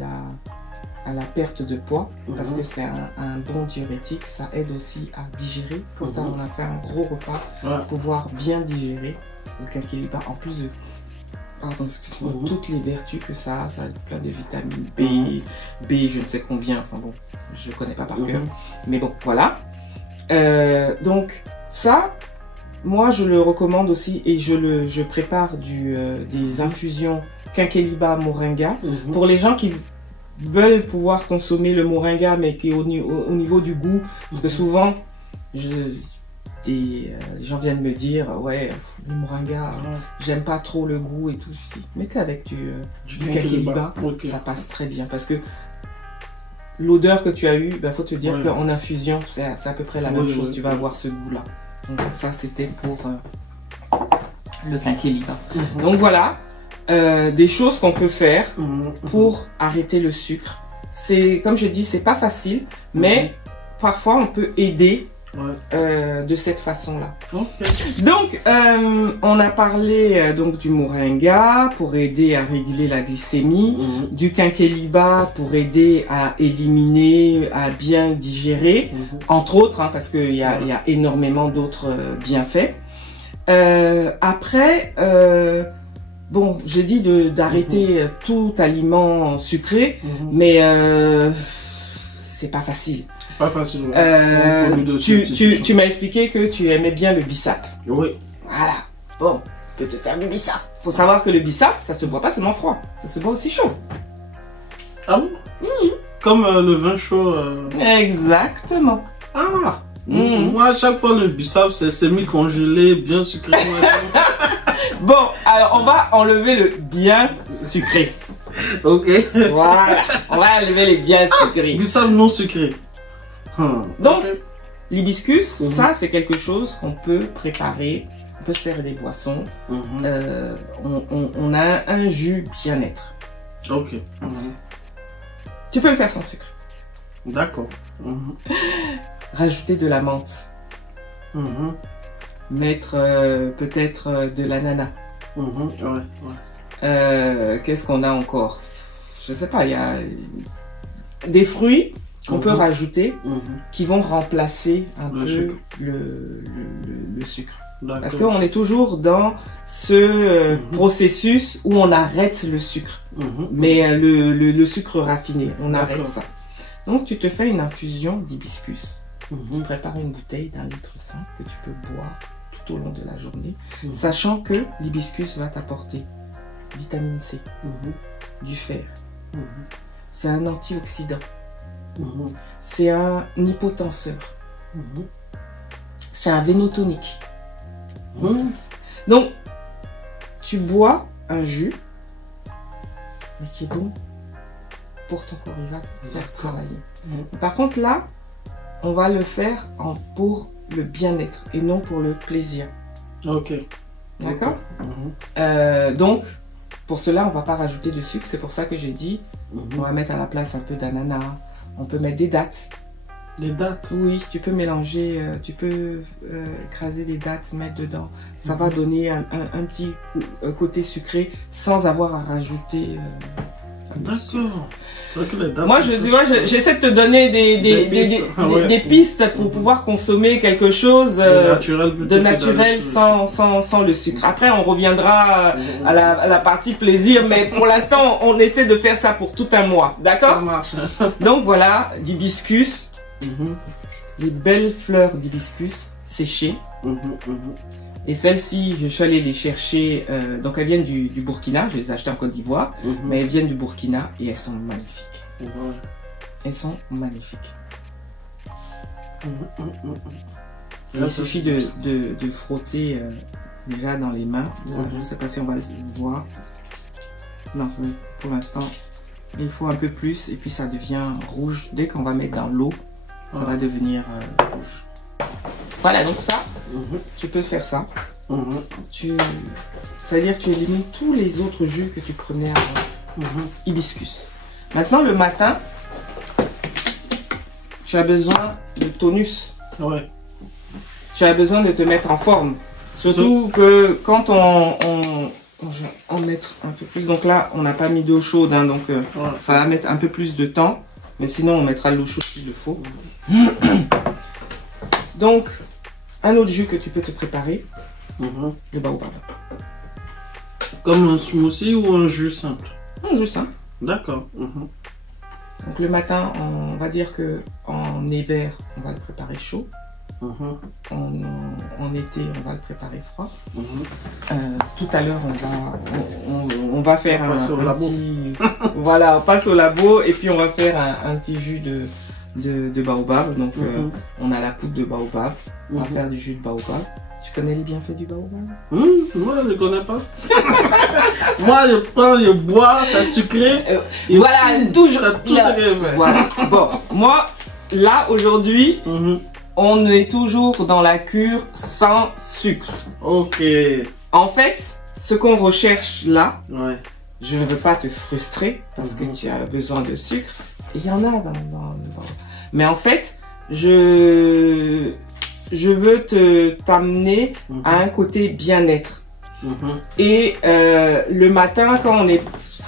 la perte de poids, parce que c'est un bon diurétique. Ça aide aussi à digérer. Quand on a fait un gros repas, pouvoir bien digérer le quinqueliba, en plus de toutes les vertus que ça a plein de vitamines B, je ne sais combien, enfin bon, je connais pas par cœur, mais bon, voilà. Donc ça, moi je le recommande aussi, et je prépare des infusions quinqueliba moringa pour les gens qui veulent pouvoir consommer le moringa, mais qui est au niveau du goût, parce que souvent les gens viennent me dire ouais, le moringa, j'aime pas trop le goût et tout. Mettez avec du quinqueliba, ça passe très bien, parce que l'odeur que tu as eue, faut te dire qu'en infusion c'est à peu près la même chose, tu vas avoir ce goût là. Donc ça c'était pour le quinqueliba. Donc voilà des choses qu'on peut faire pour arrêter le sucre. C'est, comme je dis, c'est pas facile, mais parfois on peut aider de cette façon-là. Donc, on a parlé donc du moringa pour aider à réguler la glycémie, du quinqueliba pour aider à éliminer, à bien digérer, entre autres, parce qu'il y a énormément d'autres bienfaits. Après, bon, j'ai dit d'arrêter tout aliment sucré, mais c'est pas facile. Pas facile. Tu m'as expliqué que tu aimais bien le bissap. Oui. Voilà. Bon, je peux te faire du bissap. Faut savoir que le bissap, ça se boit pas seulement froid, ça se boit aussi chaud. Ah bon? Comme le vin chaud. Exactement. Ah. Moi, à chaque fois, le bissap, c'est semi-congelé, bien sucré. Bon, alors on va enlever le bien sucré. Ok. Voilà. On va enlever les bien sucrés. Bissap non sucré. Donc, l'hibiscus, ça c'est quelque chose qu'on peut préparer, on peut se faire des boissons, on a un jus bien-être. Ok. Tu peux le faire sans sucre. D'accord. Rajouter de la menthe. Mettre peut-être de l'ananas. Qu'est-ce qu'on a encore? Je sais pas, il y a des fruits qu'on peut rajouter qui vont remplacer un peu le sucre. Parce qu'on est toujours dans ce processus où on arrête le sucre. Mais le sucre raffiné, on arrête ça. Donc tu te fais une infusion d'hibiscus. Tu prépares une bouteille d'1,5 litre que tu peux boire tout au long de la journée, sachant que l'hibiscus va t'apporter vitamine C, du fer. C'est un antioxydant. C'est un hypotenseur. C'est un vénotonique. Donc, tu bois un jus, mais qui est bon pour ton corps. Il va te faire travailler. Par contre, là, on va le faire pour le bien-être et non pour le plaisir. Ok. D'accord. Donc, pour cela, on va pas rajouter de sucre. C'est pour ça que j'ai dit, on va mettre à la place un peu d'ananas. On peut mettre des dattes. Des dattes? Oui, tu peux mélanger, tu peux écraser des dattes, mettre dedans. Ça va donner un petit côté sucré sans avoir à rajouter. D'accord. Moi, tu vois, j'essaie de te donner des pistes pour pouvoir consommer quelque chose de naturel sans le sucre. Après, on reviendra à la partie plaisir, mais pour l'instant, on essaie de faire ça pour tout un mois. D'accord? Ça marche. Donc voilà, d'hibiscus. Les belles fleurs d'hibiscus séchées. Et celles-ci, je suis allée les chercher, donc elles viennent du Burkina, je les ai achetées en Côte d'Ivoire, mais elles viennent du Burkina et elles sont magnifiques. Elles sont magnifiques. Il suffit de frotter déjà dans les mains. Voilà, je ne sais pas si on va le voir. Non, pour l'instant, il faut un peu plus et puis ça devient rouge. Dès qu'on va mettre dans l'eau, ça va devenir rouge. Voilà, donc ça, tu peux faire ça. C'est-à-dire que tu élimines tous les autres jus que tu prenais avant. Hibiscus. Maintenant, le matin, tu as besoin de tonus. Ouais. Tu as besoin de te mettre en forme. Surtout que quand on mettre un peu plus. Donc là, on n'a pas mis d'eau chaude, hein, donc ça va mettre un peu plus de temps. Mais sinon, on mettra de l'eau chaude s'il le faut. Donc, un autre jus que tu peux te préparer, le baobab. Comme un smoothie ou un jus simple? Un jus simple. D'accord. Donc le matin, on va dire que en hiver, on va le préparer chaud. En été, on va le préparer froid. Tout à l'heure, on va faire un petit... Voilà, on passe au labo et puis on va faire un petit jus de baobab. Donc on a la poudre de baobab. On va faire du jus de baobab. Tu connais les bienfaits du baobab? Moi, je ne connais pas. Moi, je prends, je bois, c'est sucré. Voilà, toujours. Tout ça que voilà. Bon, moi, là, aujourd'hui, on est toujours dans la cure sans sucre. Ok. En fait, ce qu'on recherche là, je ne veux pas te frustrer parce que tu as besoin de sucre. Et il y en a dans... Mais en fait, je veux t'amener à un côté bien-être. Et le matin, quand on est...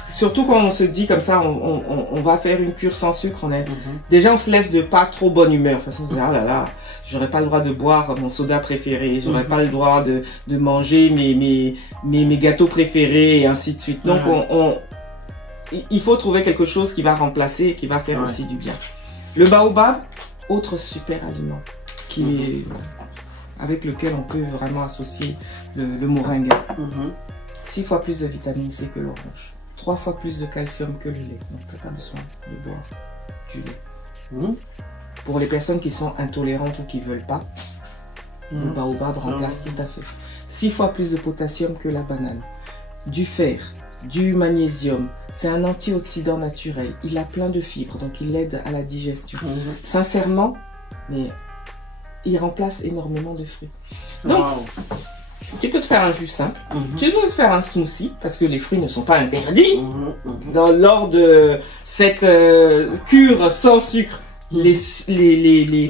Surtout quand on se dit comme ça, on va faire une cure sans sucre, déjà on se lève de pas trop bonne humeur. De toute façon, on se dit, ah là là, j'aurais pas le droit de boire mon soda préféré, j'aurais pas le droit de manger mes gâteaux préférés et ainsi de suite. Donc il faut trouver quelque chose qui va remplacer et qui va faire aussi du bien. Le baobab, autre super aliment qui est avec lequel on peut vraiment associer le moringa. 6 fois plus de vitamine C que l'orange. 3 fois plus de calcium que le lait. Donc, tu n'as pas besoin de boire du lait. Pour les personnes qui sont intolérantes ou qui ne veulent pas, le baobab remplace tout à fait. 6 fois plus de potassium que la banane. Du fer, du magnésium. C'est un antioxydant naturel. Il a plein de fibres, donc il aide à la digestion. Sincèrement, mais il remplace énormément de fruits. Donc, tu peux te faire un jus simple, tu peux te faire un smoothie, parce que les fruits ne sont pas interdits. Lors de cette cure sans sucre, les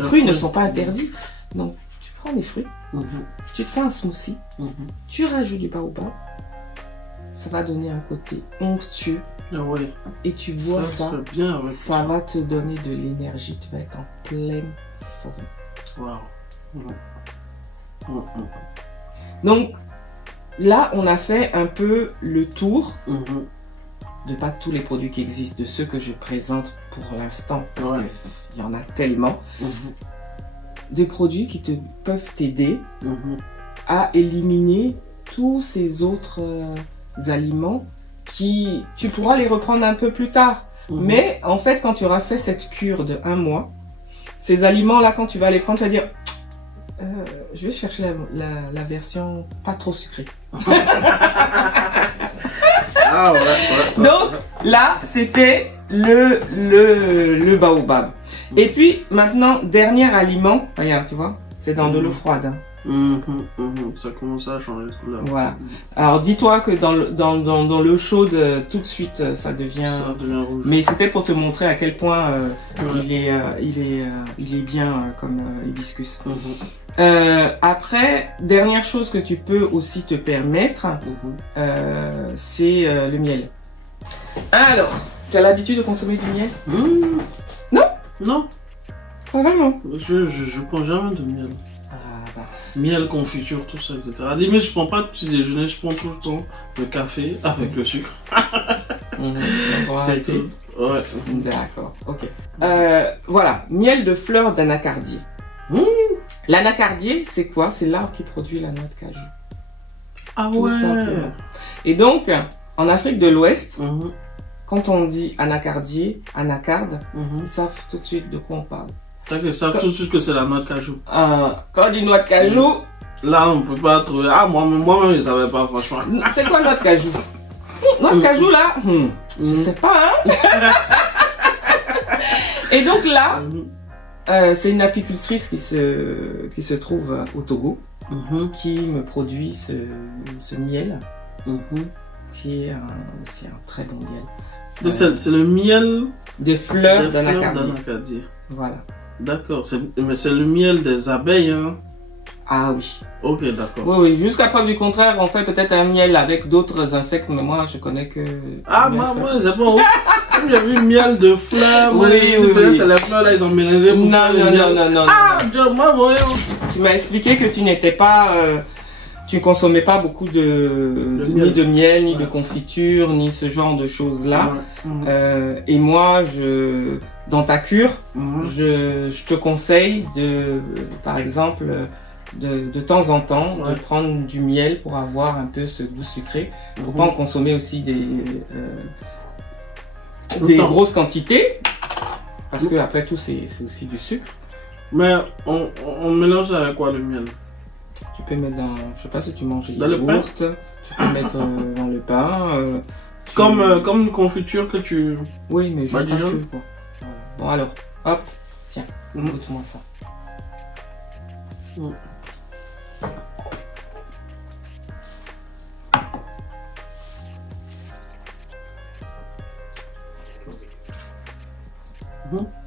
fruits ne sont pas interdits. Donc, tu prends les fruits, tu te fais un smoothie, tu rajoutes du baobab, ça va donner un côté onctueux. Et tu bois ça, ça va te donner de l'énergie, tu vas être en pleine forme. Donc là, on a fait un peu le tour de pas tous les produits qui existent, de ceux que je présente pour l'instant, parce qu'il y en a tellement, de produits qui peuvent t'aider à éliminer tous ces autres aliments qui, tu pourras les reprendre un peu plus tard. Mais en fait, quand tu auras fait cette cure de 1 mois, ces aliments-là, quand tu vas les prendre, tu vas dire... je vais chercher la version pas trop sucrée. Donc là, c'était le baobab. Et puis maintenant, dernier aliment, regarde, tu vois, c'est dans de l'eau froide. Ça commence à changer de couleur. Voilà. Alors dis-toi que dans l'eau chaude, tout de suite, ça devient rouge. Mais c'était pour te montrer à quel point il est bien comme hibiscus. Après, dernière chose que tu peux aussi te permettre, c'est le miel. Alors, tu as l'habitude de consommer du miel? Non? Non. Pas vraiment? Je prends jamais de miel. Miel, confiture, tout ça, etc. Mais je prends pas de petit déjeuner, je prends tout le temps le café avec le sucre. C'est tout. Ouais. D'accord, ok. Voilà, miel de fleurs d'anacardier. L'anacardier, c'est quoi? C'est l'arbre qui produit la noix de cajou. Ah tout ouais. Simplement. Et donc, en Afrique de l'Ouest, quand on dit anacardier, anacarde, ils savent tout de suite de quoi on parle. Ils savent tout de suite que c'est la noix de cajou. Quand on dit noix de cajou, là on peut pas trouver. Ah, moi-même je savais pas, franchement. C'est quoi noix de cajou? Noix de cajou là, je sais pas, hein. Et donc là, c'est une apicultrice qui se trouve au Togo, qui me produit ce miel, qui est aussi un très bon miel. Donc c'est le miel des fleurs d'anacardier. Voilà. D'accord, mais c'est le miel des abeilles, hein? Ah oui. Ok, d'accord. Oui, jusqu'à preuve du contraire, on fait peut-être un miel avec d'autres insectes, mais moi je connais que... Ah, moi c'est bon. Comme j'ai vu miel de fleurs, oui. C'est les fleurs là, ils ont mélangé pour Non. Ah, moi, voyons. Tu m'as expliqué que tu n'étais pas... tu consommais pas beaucoup ni de miel, ni de confiture, ni ce genre de choses-là. Et moi, dans ta cure, je te conseille par exemple, de temps en temps, de prendre du miel pour avoir un peu ce goût sucré. Faut pas en consommer aussi des grosses quantités, parce que après tout, c'est aussi du sucre. Mais on mélange avec quoi le miel? Tu peux mettre dans, je sais pas si tu manges dans le pain, tu peux mettre dans le pain. Comme une confiture que tu... Oui, mais juste un peu, quoi. Bon alors, hop, tiens, goûte-moi ça.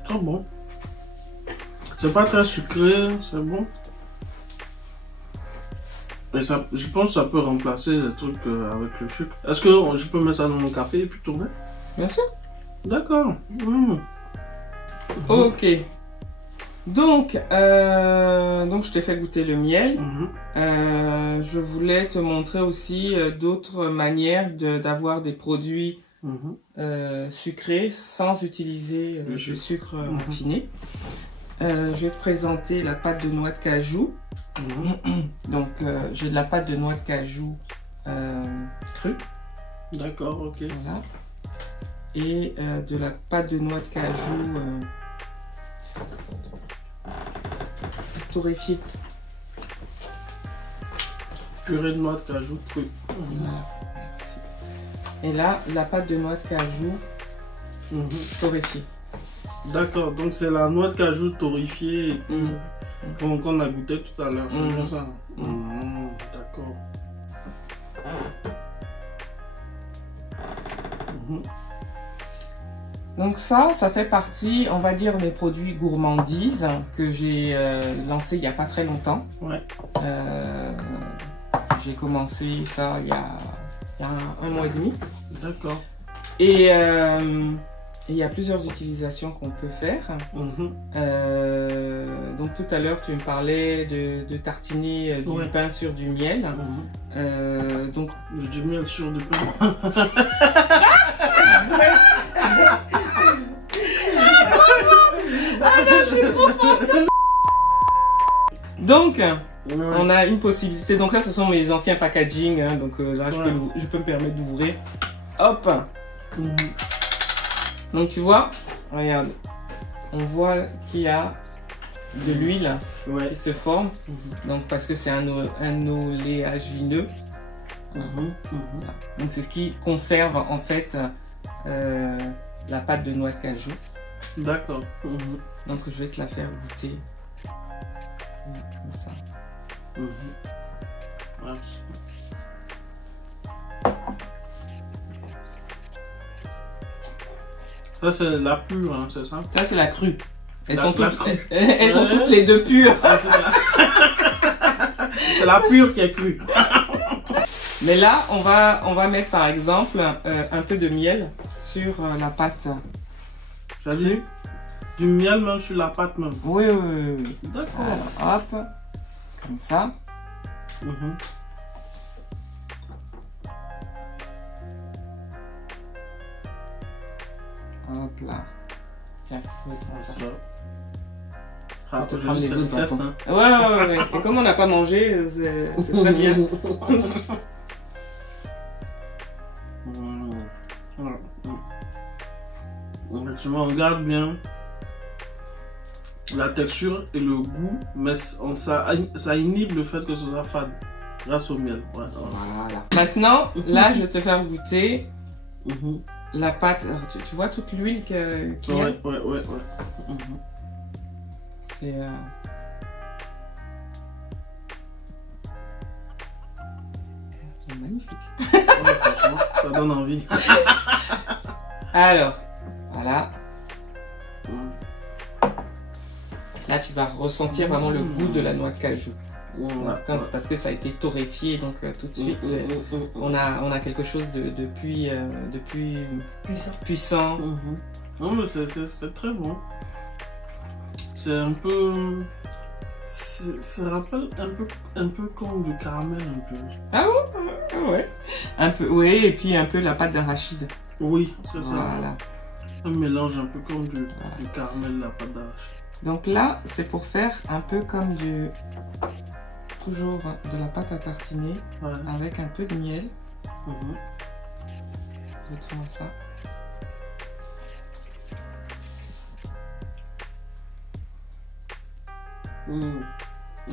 Très bon. C'est pas très sucré, c'est bon. Et ça, je pense que ça peut remplacer les trucs avec le sucre. Est-ce que je peux mettre ça dans mon café et puis tourner? Bien sûr. D'accord. Ok. Donc je t'ai fait goûter le miel. Je voulais te montrer aussi d'autres manières d'avoir des produits sucrés sans utiliser du sucre raffiné. Je vais te présenter la pâte de noix de cajou. Donc j'ai de la pâte de noix de cajou crue. D'accord, ok. Voilà. Et de la pâte de noix de cajou torréfiée. Purée de noix de cajou crue. Voilà, merci. Et là, la pâte de noix de cajou torréfiée. D'accord, donc c'est la noix de cajou torréfiée qu'on a goûté tout à l'heure. Ça. D'accord. Donc ça fait partie, on va dire, mes produits gourmandises que j'ai lancé il n'y a pas très longtemps. J'ai commencé ça il y a un mois et demi. D'accord. Et il y a plusieurs utilisations qu'on peut faire. Donc tout à l'heure, tu me parlais de tartiner du pain sur du miel. Donc du miel sur du pain. Donc, on a une possibilité. Donc ça, ce sont mes anciens packaging. Hein, donc là, je peux me permettre d'ouvrir. Hop. Donc tu vois, regarde, on voit qu'il y a de l'huile qui se forme. Donc parce que c'est un oléagineux. Voilà. Donc c'est ce qui conserve en fait la pâte de noix de cajou. D'accord. Donc je vais te la faire goûter. Voilà, comme ça. Ok. Ça, c'est la pure, hein, c'est ça? Ça, c'est la crue. Elles La sont crue. elles sont toutes les deux pures. C'est la pure qui est crue. Mais là, on va mettre par exemple un peu de miel sur la pâte. Ça dit du miel même sur la pâte même. Oui, oui, oui, oui. D'accord. Alors, hop, comme ça. Hop là. Tiens, mets-moi ça. Ah, On va te prendre les autres test, bâtons. Ouais. Et comme on n'a pas mangé, c'est très bien. On regarde bien la texture et le goût, mais ça inhibe le fait que ce soit fade grâce au miel. Ouais, voilà. Maintenant, là, je vais te faire goûter la pâte. Alors, tu vois toute l'huile qu'il y a? Ouais. C'est magnifique. Ouais, franchement, ça donne envie. Alors, voilà. Là, tu vas ressentir vraiment le goût de la noix de cajou. Parce que ça a été torréfié, donc tout de suite, on a quelque chose de plus puissant. Non, mais c'est très bon. C'est un peu... Ça rappelle un peu comme du caramel, un peu. Ah bon? Ouais. Un peu, oui, et puis un peu la pâte d'arachide. Oui, c'est ça. Voilà. Un mélange un peu comme du caramel, la pâte d'arachide. Donc là, c'est pour faire un peu comme toujours de la pâte à tartiner avec un peu de miel. Mets-moi ça.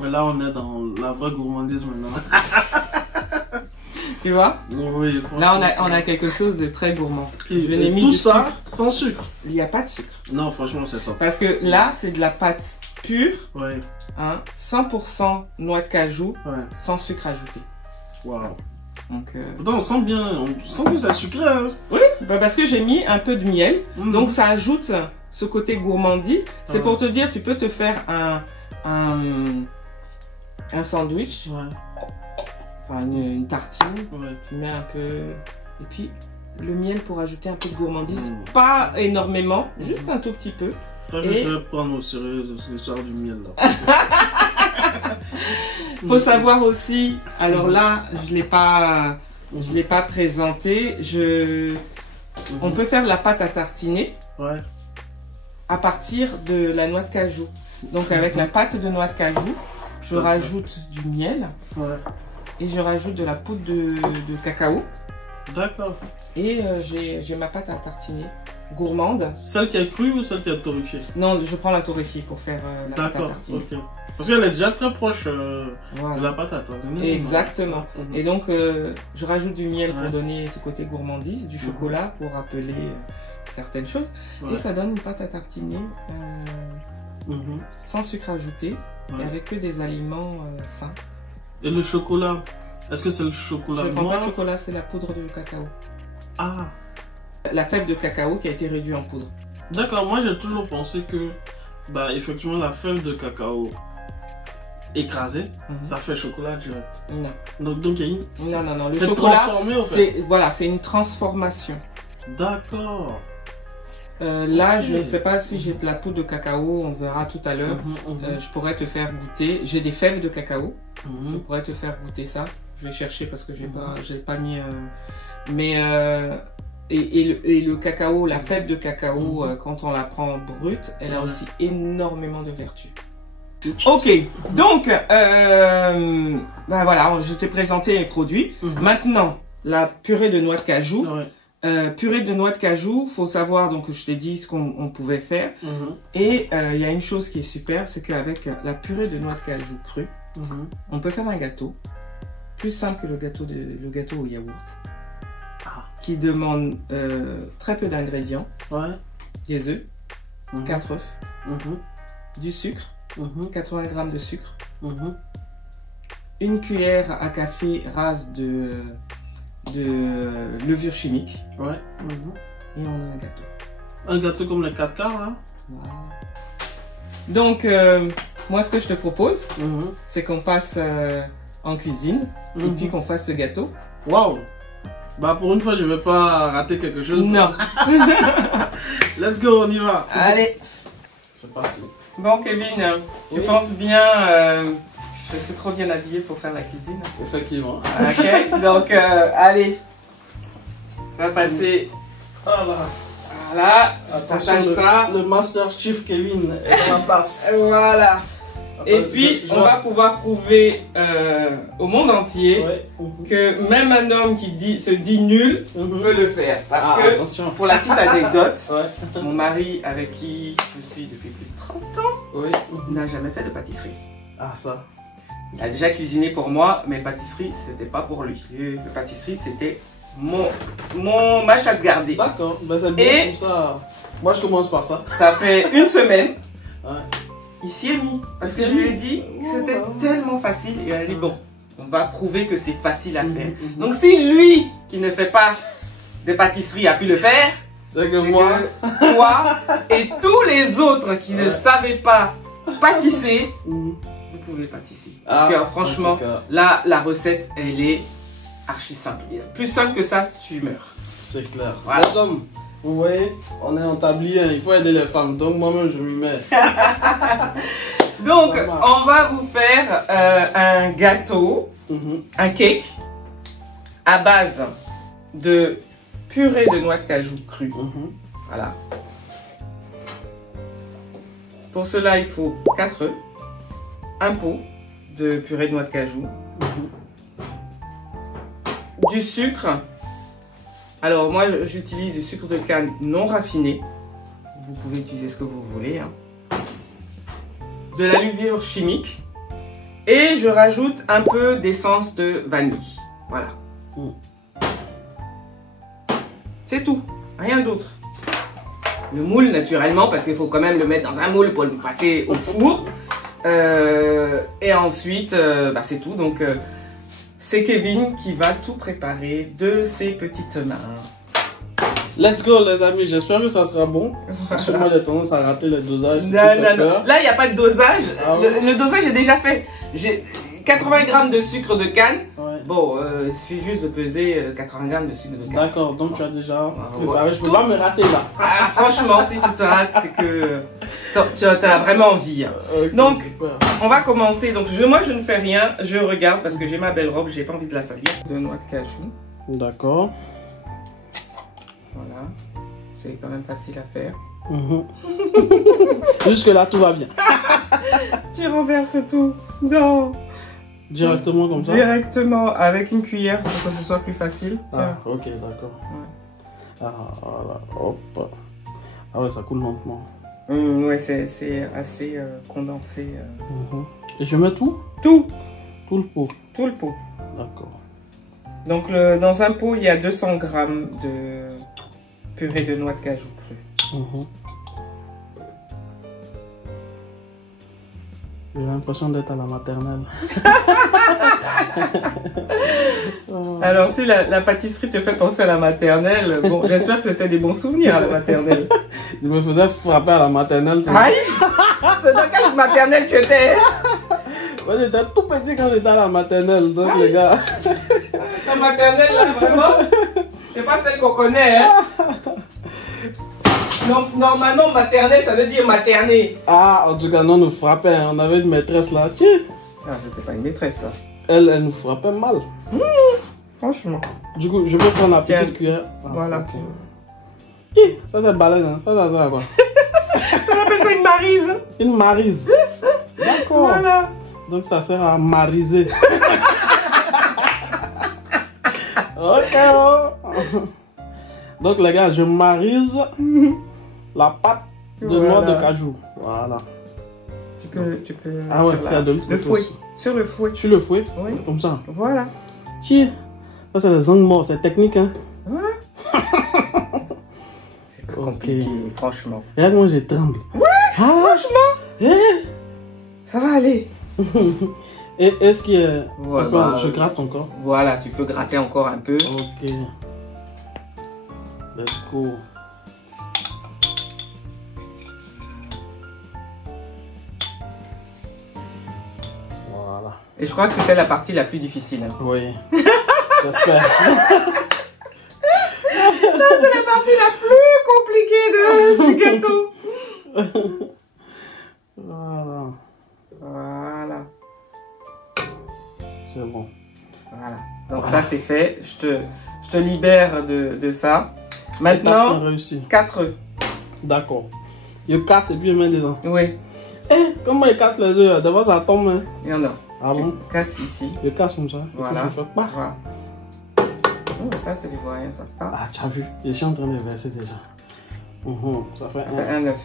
Là, on est dans la vraie gourmandise maintenant. Tu vois? Oui. Là, on a quelque chose de très gourmand. Et tout ça sans sucre. Il n'y a pas de sucre. Non, franchement, c'est top. Parce que là, c'est de la pâte pure. Ouais. Hein, 100% noix de cajou, sans sucre ajouté. Waouh. Donc, on sent bien, on sent que c'est sucré. Hein. Oui, parce que j'ai mis un peu de miel. Donc, ça ajoute ce côté gourmandise. C'est pour te dire, tu peux te faire un sandwich. Enfin, une tartine. Tu mets un peu... Et puis, le miel pour ajouter un peu de gourmandise. Pas énormément, juste un tout petit peu. Je vais prendre au sérieux l'histoire du miel là. Faut savoir aussi, alors là, je l'ai pas présenté. On peut faire la pâte à tartiner à partir de la noix de cajou. Donc avec la pâte de noix de cajou, je rajoute du miel et je rajoute de la poudre de cacao. D'accord. Et j'ai ma pâte à tartiner. Gourmande. Celle qui est crue ou celle qui est torréfiée? Non, je prends la torréfiée pour faire la pâte à tartiner. Ok. Parce qu'elle est déjà très proche de la pâte à tartiner. Exactement. Et donc, je rajoute du miel pour donner ce côté gourmandise, du chocolat pour rappeler certaines choses. Et ça donne une pâte à tartiner sans sucre ajouté et avec que des aliments sains. Et le chocolat, est-ce que c'est le chocolat noir? Je ne prends pas de chocolat, c'est la poudre de cacao. Ah. La fève de cacao qui a été réduite en poudre. D'accord, moi j'ai toujours pensé que effectivement la fève de cacao écrasée, ça fait chocolat direct. Non. Donc il y a une... Non, le chocolat, transformé, en fait. c'est une transformation. D'accord. Là, je ne sais pas si j'ai de la poudre de cacao, on verra tout à l'heure. Je pourrais te faire goûter. J'ai des fèves de cacao. Je pourrais te faire goûter ça. Je vais chercher parce que j'ai pas mis... Mais... Et le cacao, la fève de cacao, quand on la prend brute, elle a aussi énormément de vertus. Ok, donc, voilà, je t'ai présenté les produits. Maintenant, la purée de noix de cajou. Purée de noix de cajou, faut savoir, donc je t'ai dit ce qu'on pouvait faire. Et il y a une chose qui est super, c'est qu'avec la purée de noix de cajou crue, on peut faire un gâteau. Plus simple que le gâteau au yaourt. Qui demande très peu d'ingrédients. Des œufs, 4 œufs, du sucre, 80 g de sucre, une cuillère à café rase de levure chimique. Ouais. Et on a un gâteau. Un gâteau comme les 4 quarts, là. Voilà. Donc, moi, ce que je te propose, c'est qu'on passe en cuisine et puis qu'on fasse ce gâteau. Waouh! Bah, pour une fois, je vais pas rater quelque chose. Non. Let's go, on y va. Allez. C'est parti. Bon, Kevin, tu penses bien... je suis trop bien habillée pour faire la cuisine. Effectivement. Ok, donc, allez. On va passer... Voilà. Voilà, Attention, partage ça. le Master Chief Kevin est en place. Voilà. Et Attends, puis, on va pouvoir prouver au monde entier que même un homme qui se dit nul peut le faire. Parce que, attention. pour la petite anecdote, mon mari avec qui je suis depuis plus de 30 ans n'a jamais fait de pâtisserie. Ah, ça. Il a déjà cuisiné pour moi, mais pâtisserie, c'était pas pour lui. Le pâtisserie, c'était ma chasse gardée. D'accord, ben c'est bien comme ça. Moi, je commence par ça. Ça fait une semaine. Ouais. Il s'y est mis. Parce que je lui ai dit que c'était tellement facile. Et elle a dit, bon, on va prouver que c'est facile à faire. Donc si lui, qui ne fait pas de pâtisserie, a pu le faire, c'est que moi, toi et tous les autres qui ne savaient pas pâtisser, vous pouvez pâtisser. Parce que franchement, là, la recette, elle est archi simple. Plus simple que ça, tu meurs. C'est clair. Voilà. Les hommes, vous voyez, on est en tablier, il faut aider les femmes. Donc moi-même, je m'y mets. Donc, on va vous faire un gâteau, un cake, à base de purée de noix de cajou crue. Voilà. Pour cela, il faut 4 œufs, un pot de purée de noix de cajou, du sucre. Alors moi j'utilise du sucre de canne non raffiné. Vous pouvez utiliser ce que vous voulez. De la levure chimique. Et je rajoute un peu d'essence de vanille. Voilà. C'est tout. Rien d'autre. Le moule naturellement parce qu'il faut quand même le mettre dans un moule pour le passer au four. Et ensuite c'est tout. Donc c'est Kevin qui va tout préparer de ses petites mains. Let's go les amis, j'espère que ça sera bon. Parce que moi j'ai tendance à rater les dosages. Non. Là il n'y a pas de dosage. Le dosage est déjà fait. J'ai 80 grammes de sucre de canne. Bon, il suffit juste de peser 80 grammes de sucre de canne. D'accord, donc tu as déjà préparé. Je peux pas me rater là. Franchement, si tu te rates, c'est que tu as vraiment envie. Donc, on va commencer. Donc, moi, je ne fais rien. Je regarde parce que j'ai ma belle robe. J'ai pas envie de la salir. De noix de cajou. D'accord. Voilà. C'est quand même facile à faire. Jusque là, tout va bien. Tu renverses tout. Non. Directement comme ça? Directement avec une cuillère pour que ce soit plus facile. Ah, ok, d'accord. Ah, voilà, hop. Ah ouais, ça coule lentement. Ouais, c'est assez condensé. Et je mets tout? Tout. Tout le pot? Tout le pot. D'accord. Donc dans un pot, il y a 200 grammes de purée de noix de cajou crue. J'ai l'impression d'être à la maternelle. Alors si la pâtisserie te fait penser à la maternelle, bon, j'espère que c'était des bons souvenirs à la maternelle. Je me faisais frapper à la maternelle. Aïe! C'est dans quelle maternelle tu étais? Moi j'étais tout petit quand j'étais à la maternelle, donc les gars. Ta maternelle là, vraiment? C'est pas celle qu'on connaît, hein? Normalement, maternelle, ça veut dire materner. Ah, en tout cas, non, on nous frappait. Hein. On avait une maîtresse là. Ah, c'était pas une maîtresse, ça. Elle nous frappait mal. Franchement. Du coup, je vais prendre la petite cuillère. Ah, voilà. Okay. Ça, c'est baleine. Hein. Ça sert à quoi? Ça appelle ça une marise. Une marise. D'accord. Voilà. Donc, ça sert à mariser. Ok. Donc, les gars, je marise la pâte de noix de cajou. Voilà. Tu peux ah ouais, le fouet. Sur le fouet. Sur le fouet? Oui. Comme ça. Voilà. Tiens. Ça, c'est les angles morts. C'est technique, hein? Voilà. C'est pas compliqué, franchement. Regarde, moi, je tremble. Ouais, franchement. Eh? Ça va aller. Et est-ce qu'il y a... Ouais, je gratte encore. Voilà, tu peux gratter encore un peu. Ok. Let's go. Voilà. Et je crois que c'était la partie la plus difficile. Hein. Oui. J'espère. Ça, c'est la partie la plus compliquée du gâteau. Voilà. Voilà. C'est bon. Voilà. Donc ça, c'est fait. Je te libère de ça. Maintenant, 4 œufs. D'accord. Je casse et puis je mets dedans. Oui. Eh, comment il casse les œufs? D'abord, ça tombe. Hein? Il y en a. Ah bon? Casse ici. Je casse comme ça. Voilà. Je fais pas. Voilà. Oh, ça, c'est les voyants, ça. Ah, tu as vu? Je suis en train de verser déjà. Ça fait un œuf.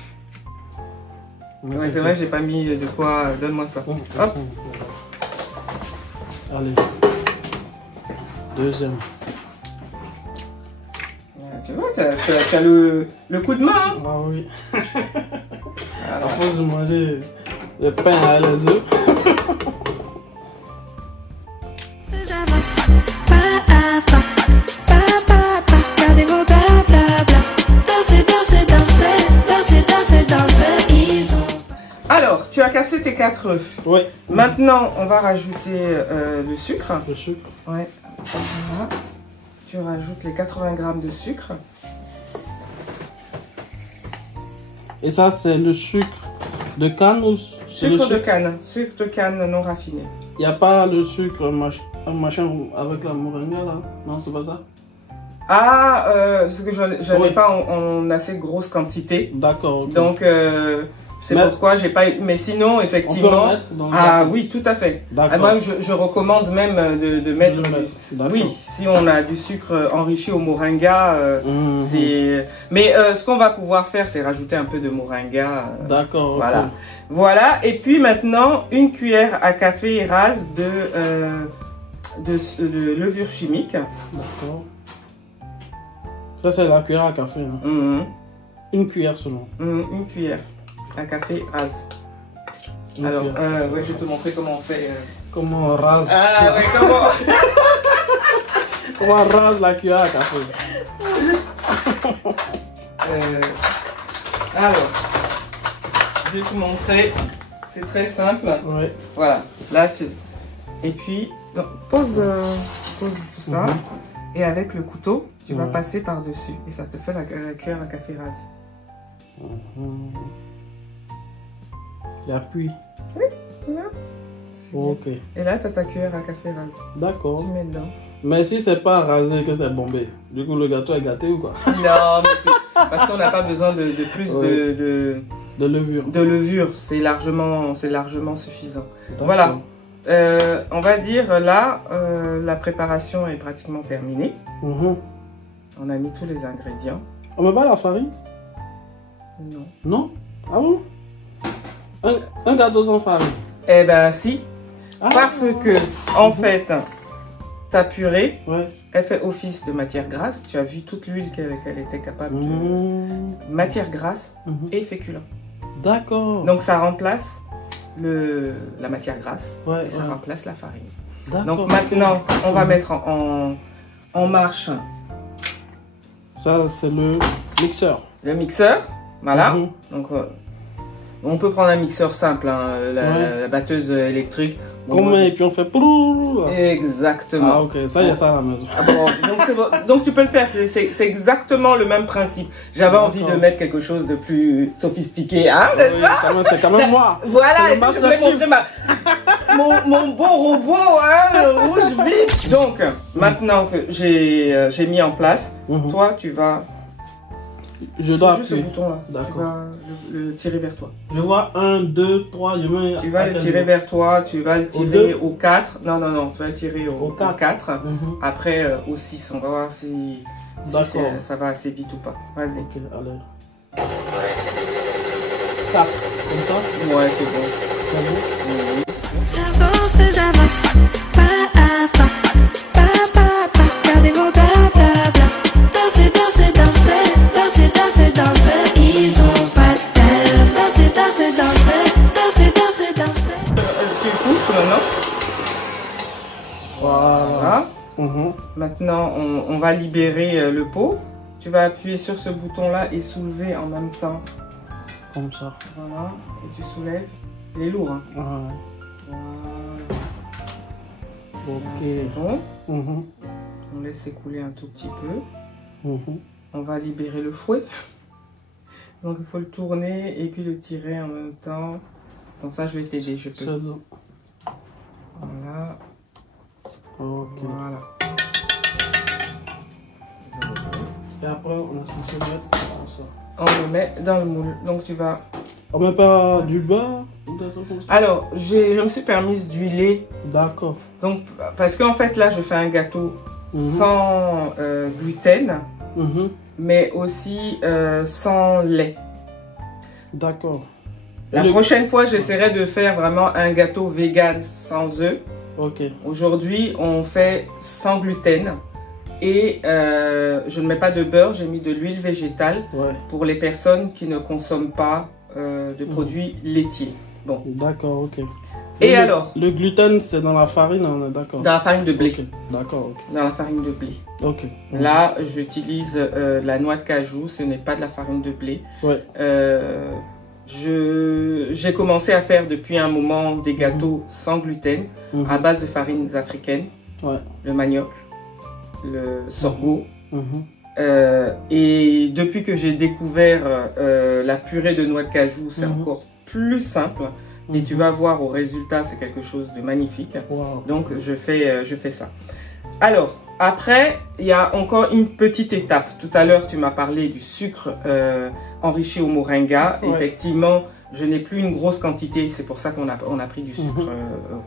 Oui, c'est vrai, j'ai pas mis de quoi. Donne-moi ça. Hop. Allez. Deuxième. Tu vois, tu as le coup de main. Hein? Ah oui. À force de manger le pain avec les œufs. Alors, tu as cassé tes 4 œufs. Oui. Maintenant, on va rajouter le sucre. Le sucre. Ouais. Voilà. Tu rajoutes les 80 grammes de sucre. Et ça, c'est le sucre de canne ou sucre de canne. Sucre de canne non raffiné. Il n'y a pas le sucre machin avec la moringa là? Non, c'est pas ça? Ah, c'est que j'en ai pas en assez grosse quantité. D'accord. Okay. Donc, c'est pourquoi j'ai pas. Mais sinon, effectivement. On peut le mettre dans ah oui, tout à fait. D'accord. Moi, je recommande même de mettre. Oui, si on a du sucre enrichi au moringa, c'est. Mais ce qu'on va pouvoir faire, c'est rajouter un peu de moringa. D'accord. Voilà. Okay. Voilà. Et puis maintenant, une cuillère à café rase de levure chimique. D'accord. Ça, c'est la cuillère à café. Hein. Une cuillère seulement. Une cuillère à café rase. Alors, ouais, je vais te montrer comment on fait. Comment on rase. Ah, ouais, comment comment on rase la cuillère à café. Alors, je vais te montrer. C'est très simple. Ouais. Voilà. Là, tu. Et puis, donc, pose tout ça. Et avec le couteau, tu vas passer par-dessus. Et ça te fait la cuillère à café rase. Et appuie. Oui, voilà. Ok. Et là, tu as ta cuillère à café rase. D'accord. Tu mets dedans. Mais si c'est pas rasé que c'est bombé, du coup le gâteau est gâté ou quoi? Non, mais parce qu'on n'a pas besoin de plus de levure. De levure, c'est largement suffisant. Voilà. On va dire là, la préparation est pratiquement terminée. On a mis tous les ingrédients. On met pas la farine? Non. Non? Ah bon? Un gâteau sans farine? Eh ben si. Parce que, en fait, ta purée, elle fait office de matière grasse. Tu as vu toute l'huile qu'elle était capable de... Matière grasse et féculent. D'accord. Donc ça remplace la matière grasse et ça remplace la farine. Donc maintenant, on va mettre en marche. Ça, c'est le mixeur. Le mixeur, voilà. Donc on peut prendre un mixeur simple, hein, la batteuse électrique. Comment et puis on fait... Exactement. Ah ok, ça y est ça à la maison. Ah bon, donc tu peux le faire, c'est exactement le même principe. J'avais envie de mettre quelque chose de plus sophistiqué, hein, c'est quand même moi. Voilà, et puis je voulais montrer mon beau robot, hein, rouge vif. Donc, maintenant que j'ai mis en place, toi tu vas... Je dois juste ce bouton là, tu vas le tirer vers toi. Je vois 1, 2, 3, je mets... Tu vas le tirer vers toi, tu vas le tirer au 4. Non, tu vas le tirer au 4. Après au 6, on va voir si ça va assez vite ou pas. Vas-y. Ok, allez. Ça, comme ça? Ouais, c'est bon. J'avance, j'avance, pas à pas, gardez vos blablabla. Dansez, dansez, dansez, dansez, dansez, dansez. Ils ont pas de tête. Dansez, dansez, dansez, dansez, dansez, dansez. Tu pousses maintenant. Maintenant, on va libérer le pot. Tu vas appuyer sur ce bouton-là et soulever en même temps. Comme ça. Voilà. Et tu soulèves. Il est lourd, hein. Ouais. Voilà. Ok. C'est bon. Mhm. On laisse s'écouler un tout petit peu. Mhm. On va libérer le fouet. Donc il faut le tourner et puis le tirer en même temps. Donc ça, je vais t'aider, je peux. C'est bon. Voilà. Ok. Voilà. Et après, on a censé mettre comme ça. On le met dans le moule. Donc tu vas... On met pas du beurre ou des trucs comme ça? Alors, je me suis permise d'huiler. D'accord. Donc, parce qu'en fait, là, je fais un gâteau Mhm. sans gluten, Mhm. mais aussi sans lait. D'accord. La prochaine fois, j'essaierai de faire vraiment un gâteau vegan sans œufs. Ok. Aujourd'hui, on fait sans gluten. Et je ne mets pas de beurre, j'ai mis de l'huile végétale Ouais. pour les personnes qui ne consomment pas de produits laitiers. Bon. D'accord, ok. Et le, alors? Le gluten, c'est dans la farine, on est d'accord? Dans la farine de blé. Ok. D'accord, ok. Dans la farine de blé. Ok. Là, j'utilise la noix de cajou, ce n'est pas de la farine de blé. Ouais. J'ai commencé à faire depuis un moment des gâteaux sans gluten, Mhm. à base de farines africaines, Ouais. le manioc, le sorgho. Mhm. Et depuis que j'ai découvert la purée de noix de cajou, c'est Mhm. encore plus simple. Et tu vas voir au résultat, c'est quelque chose de magnifique. Wow. Donc je fais ça. Alors, après, il y a encore une petite étape. Tout à l'heure, tu m'as parlé du sucre enrichi au moringa. Ouais. Effectivement, je n'ai plus une grosse quantité, c'est pour ça qu'on a pris du sucre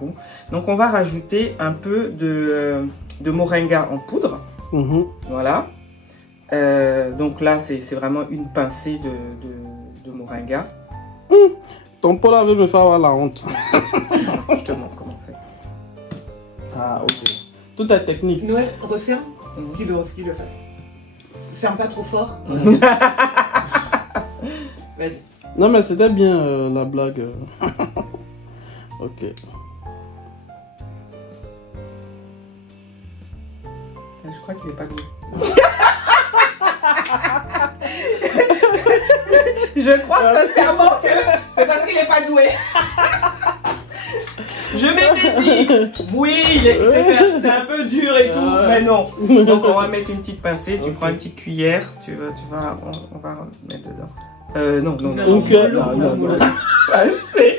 roux. Donc on va rajouter un peu de moringa en poudre. Mhm. Voilà. Donc là, c'est vraiment une pincée de moringa. Ton pot là veut me faire avoir la honte. Je te montre comment on fait. Ah, ok. Tout est technique. Noël, referme, Mhm. qu'il le fasse. Ferme pas trop fort. Vas-y. Non, mais c'était bien la blague. Ok. Je crois qu'il n'est pas doué. Je crois sincèrement que c'est parce qu'il n'est pas doué. Je m'étais dit, oui, c'est un peu dur et tout, mais non. Donc on va mettre une petite pincée, tu Ok. prends une petite cuillère, on va mettre dedans. Non. Une cuillère. Non. Pincée.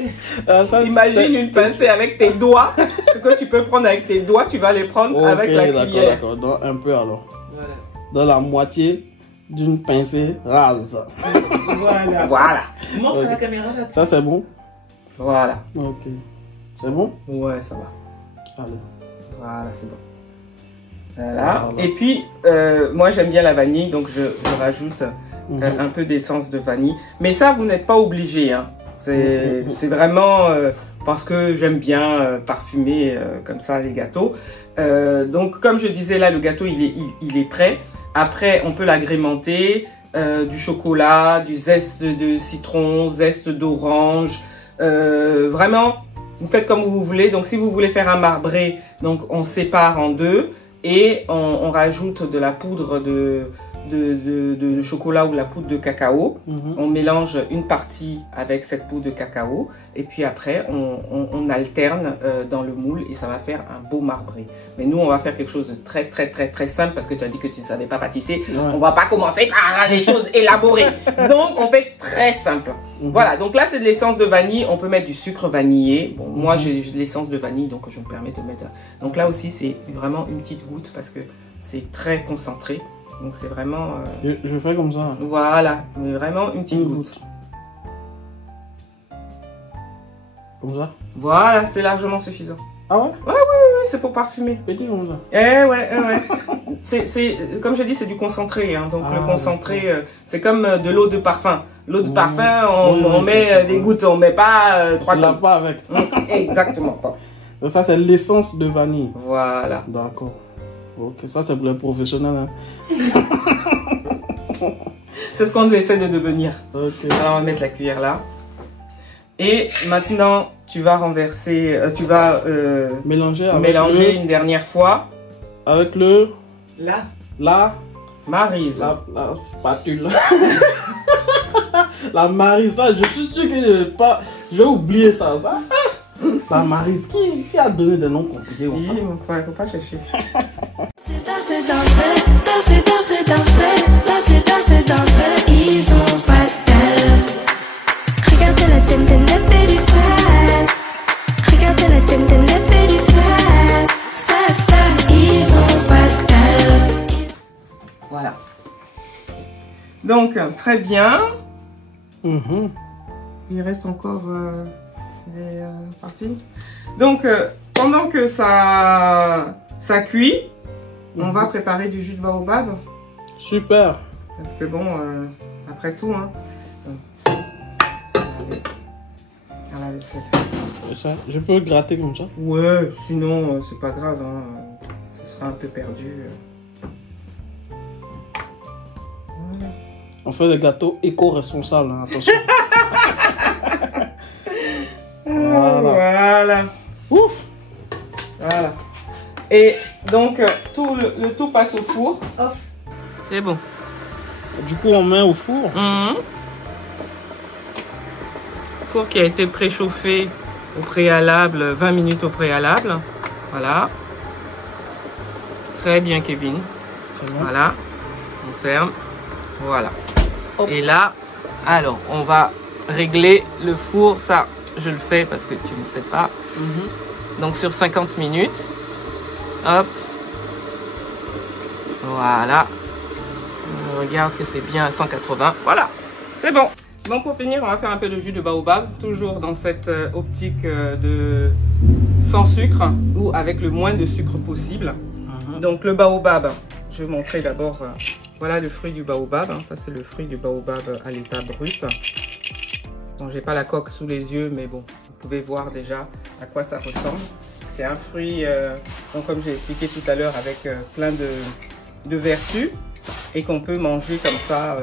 Ça, Imagine une pincée avec tes doigts. Ce que tu peux prendre avec tes doigts, tu vas les prendre Ok, avec la cuillère. d'accord. Donc, un peu alors. Voilà. Dans la moitié d'une pincée rase. Voilà. Voilà. Montre Ok. à la caméra là. Ça, c'est bon? Voilà. Ok. C'est bon? Ouais, ça va. Allez. Voilà, c'est bon. Voilà. Voilà. Et puis, moi j'aime bien la vanille, donc je rajoute Mhm. un peu d'essence de vanille. Mais ça, vous n'êtes pas obligé. Hein. C'est vraiment parce que j'aime bien parfumer comme ça les gâteaux. Donc, comme je disais là, le gâteau il est prêt. Après, on peut l'agrémenter. Du chocolat, du zeste de citron, zeste d'orange. Vraiment, vous faites comme vous voulez. Donc, si vous voulez faire un marbré, donc on sépare en deux et on rajoute de la poudre de chocolat ou de la poudre de cacao. Mhm. On mélange une partie avec cette poudre de cacao et puis après on alterne dans le moule et ça va faire un beau marbré. Mais nous on va faire quelque chose de très très très très simple parce que tu as dit que tu ne savais pas pâtisser. Ouais. On va pas commencer par des choses élaborées. Donc on fait très simple. Mhm. Voilà, donc là c'est de l'essence de vanille. On peut mettre du sucre vanillé. Bon, moi j'ai de l'essence de vanille donc je me permets de mettre ça. Donc là aussi c'est vraiment une petite goutte parce que c'est très concentré. Donc c'est vraiment... Je fais comme ça. Voilà, mais vraiment une petite Une goutte. Comme ça? Voilà, c'est largement suffisant. Ah ouais? Oui, c'est pour parfumer. Petit comme ça. Ouais. Comme je dis, c'est du concentré. Hein. Donc Ah, le concentré, c'est comme de l'eau de parfum. L'eau de parfum, on Oui, met c'est des ça. gouttes, on met pas 3 Tu laves pas avec. Exactement. Donc ça, c'est l'essence de vanille. Voilà. D'accord. Ok, ça c'est pour les professionnels. Hein. C'est ce qu'on essaie de devenir. Ok. Alors on va mettre la cuillère là. Et maintenant, tu vas renverser, tu vas Mélanger avec mélanger une dernière fois. avec le Là. La Maryse. La spatule. La Maryse, ça, je suis sûr que je vais oublier ça. La Maryse, qui a donné des noms compliqués comme ça? Oui, mon frère, il ne faut pas chercher. Danser, danser, danser, danser, danser, danser, danser, danser, ils ont pas d'elle. Regardez la tête de la périssale. Regardez la tête de la périssale. Ça, ils ont pas d'elle. Voilà. Donc, très bien. Il reste encore des parties. Donc, pendant que ça cuit, on va préparer du jus de baobab. Super. Parce que bon, après tout, hein, à la vaisselle. Ça, je peux gratter comme ça? Ouais, sinon, c'est pas grave. Hein, ça sera un peu perdu. Voilà. On fait des gâteaux éco-responsables, hein, attention. Voilà. Ouf. Voilà. Et donc, le tout passe au four. Off. C'est bon. Du coup, on met au four. Four qui a été préchauffé au préalable, 20 minutes au préalable. Voilà. Très bien, Kevin. C'est bon. Voilà. On ferme. Voilà. Hop. Et là, alors, on va régler le four. Ça, je le fais parce que tu ne sais pas. Donc, sur 50 minutes. Hop. Voilà. On regarde que c'est bien à 180. Voilà. C'est bon. Bon, pour finir, on va faire un peu de jus de baobab. Toujours dans cette optique de sans sucre ou avec le moins de sucre possible. Donc, le baobab, je vais montrer d'abord. Voilà le fruit du baobab. Ça, c'est le fruit du baobab à l'état brut. Bon, j'ai pas la coque sous les yeux, mais bon, vous pouvez voir déjà à quoi ça ressemble. C'est un fruit, donc comme j'ai expliqué tout à l'heure, avec plein de vertus et qu'on peut manger comme ça.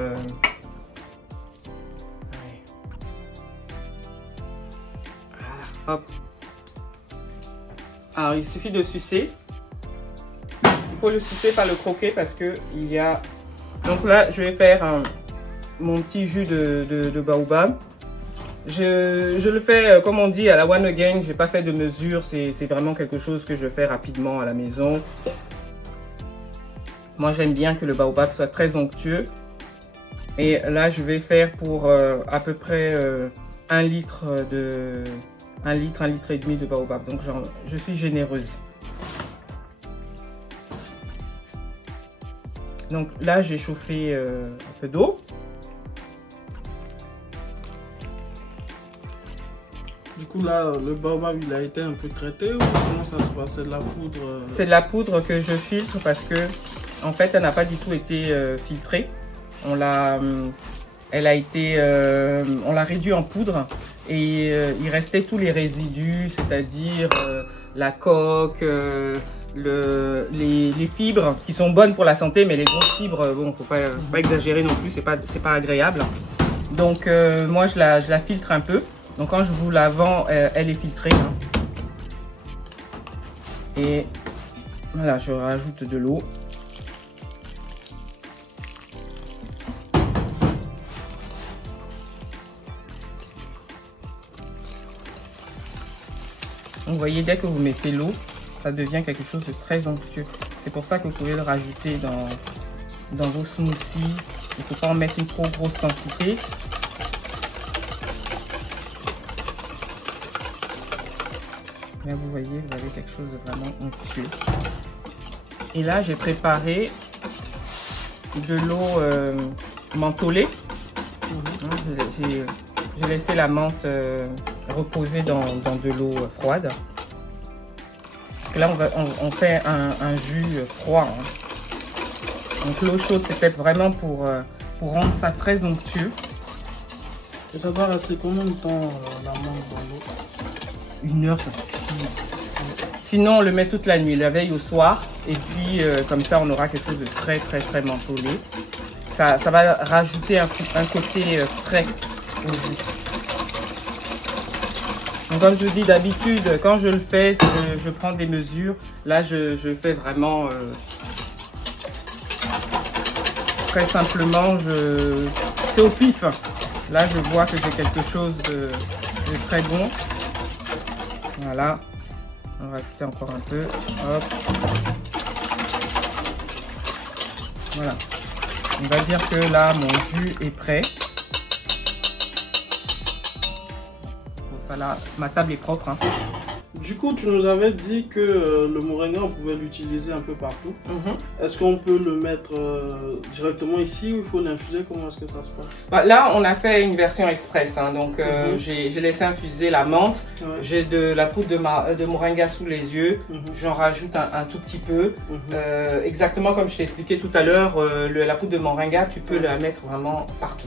Voilà, hop. Alors, il suffit de sucer. Il faut le sucer, pas le croquer parce que il y a... Donc là, je vais faire mon petit jus de baobab. Je le fais, comme on dit, à la one again. J'ai pas fait de mesure. C'est vraiment quelque chose que je fais rapidement à la maison. Moi, j'aime bien que le baobab soit très onctueux. Et là, je vais faire pour à peu près 1 litre et demi de baobab. Donc, je suis généreuse. Donc là, j'ai chauffé un peu d'eau. Du coup, là, le baobab, il a été un peu traité ou comment ça se passe? C'est de la poudre? C'est de la poudre que je filtre parce que, en fait, elle n'a pas du tout été filtrée. On l'a réduit en poudre et il restait tous les résidus, c'est-à-dire la coque, les fibres qui sont bonnes pour la santé, mais les grosses fibres, bon, faut pas exagérer non plus, c'est pas agréable. Donc moi je la filtre un peu. Donc quand je vous la vends, elle est filtrée. Hein. Et voilà, je rajoute de l'eau. Vous voyez, dès que vous mettez l'eau, ça devient quelque chose de très onctueux. C'est pour ça que vous pouvez le rajouter dans vos smoothies. Il ne faut pas en mettre une trop grosse quantité. Là, vous voyez, vous avez quelque chose de vraiment onctueux. Et là, j'ai préparé de l'eau mentholée. J'ai laissé la menthe reposer dans de l'eau froide. Là, on fait un jus froid. Hein. Donc l'eau chaude, c'est peut-être vraiment pour rendre ça très onctueux. Et ça va rester combien de temps la menthe dans l'eau? 1 heure, ça suffit. Sinon, on le met toute la nuit, la veille au soir. Et puis, comme ça, on aura quelque chose de très mentholé. Ça va rajouter un côté frais au jus. Donc, comme je vous dis, d'habitude, quand je le fais, je prends des mesures. Là, je fais vraiment très simplement, c'est au pif. Là, je vois que j'ai quelque chose de très bon. Voilà. On va ajouter encore un peu. Hop. Voilà. On va dire que là, mon jus est prêt. Bon, ça là, ma table est propre. Hein. Du coup, tu nous avais dit que le moringa, on pouvait l'utiliser un peu partout. Est-ce qu'on peut le mettre directement ici ou il faut l'infuser? Comment est-ce que ça se passe? Bah, là, on a fait une version express. Hein, donc, j'ai laissé infuser la menthe. Ouais. J'ai de la poudre de moringa sous les yeux. J'en rajoute un tout petit peu. Exactement comme je t'ai expliqué tout à l'heure, la poudre de moringa, tu peux la mettre vraiment partout.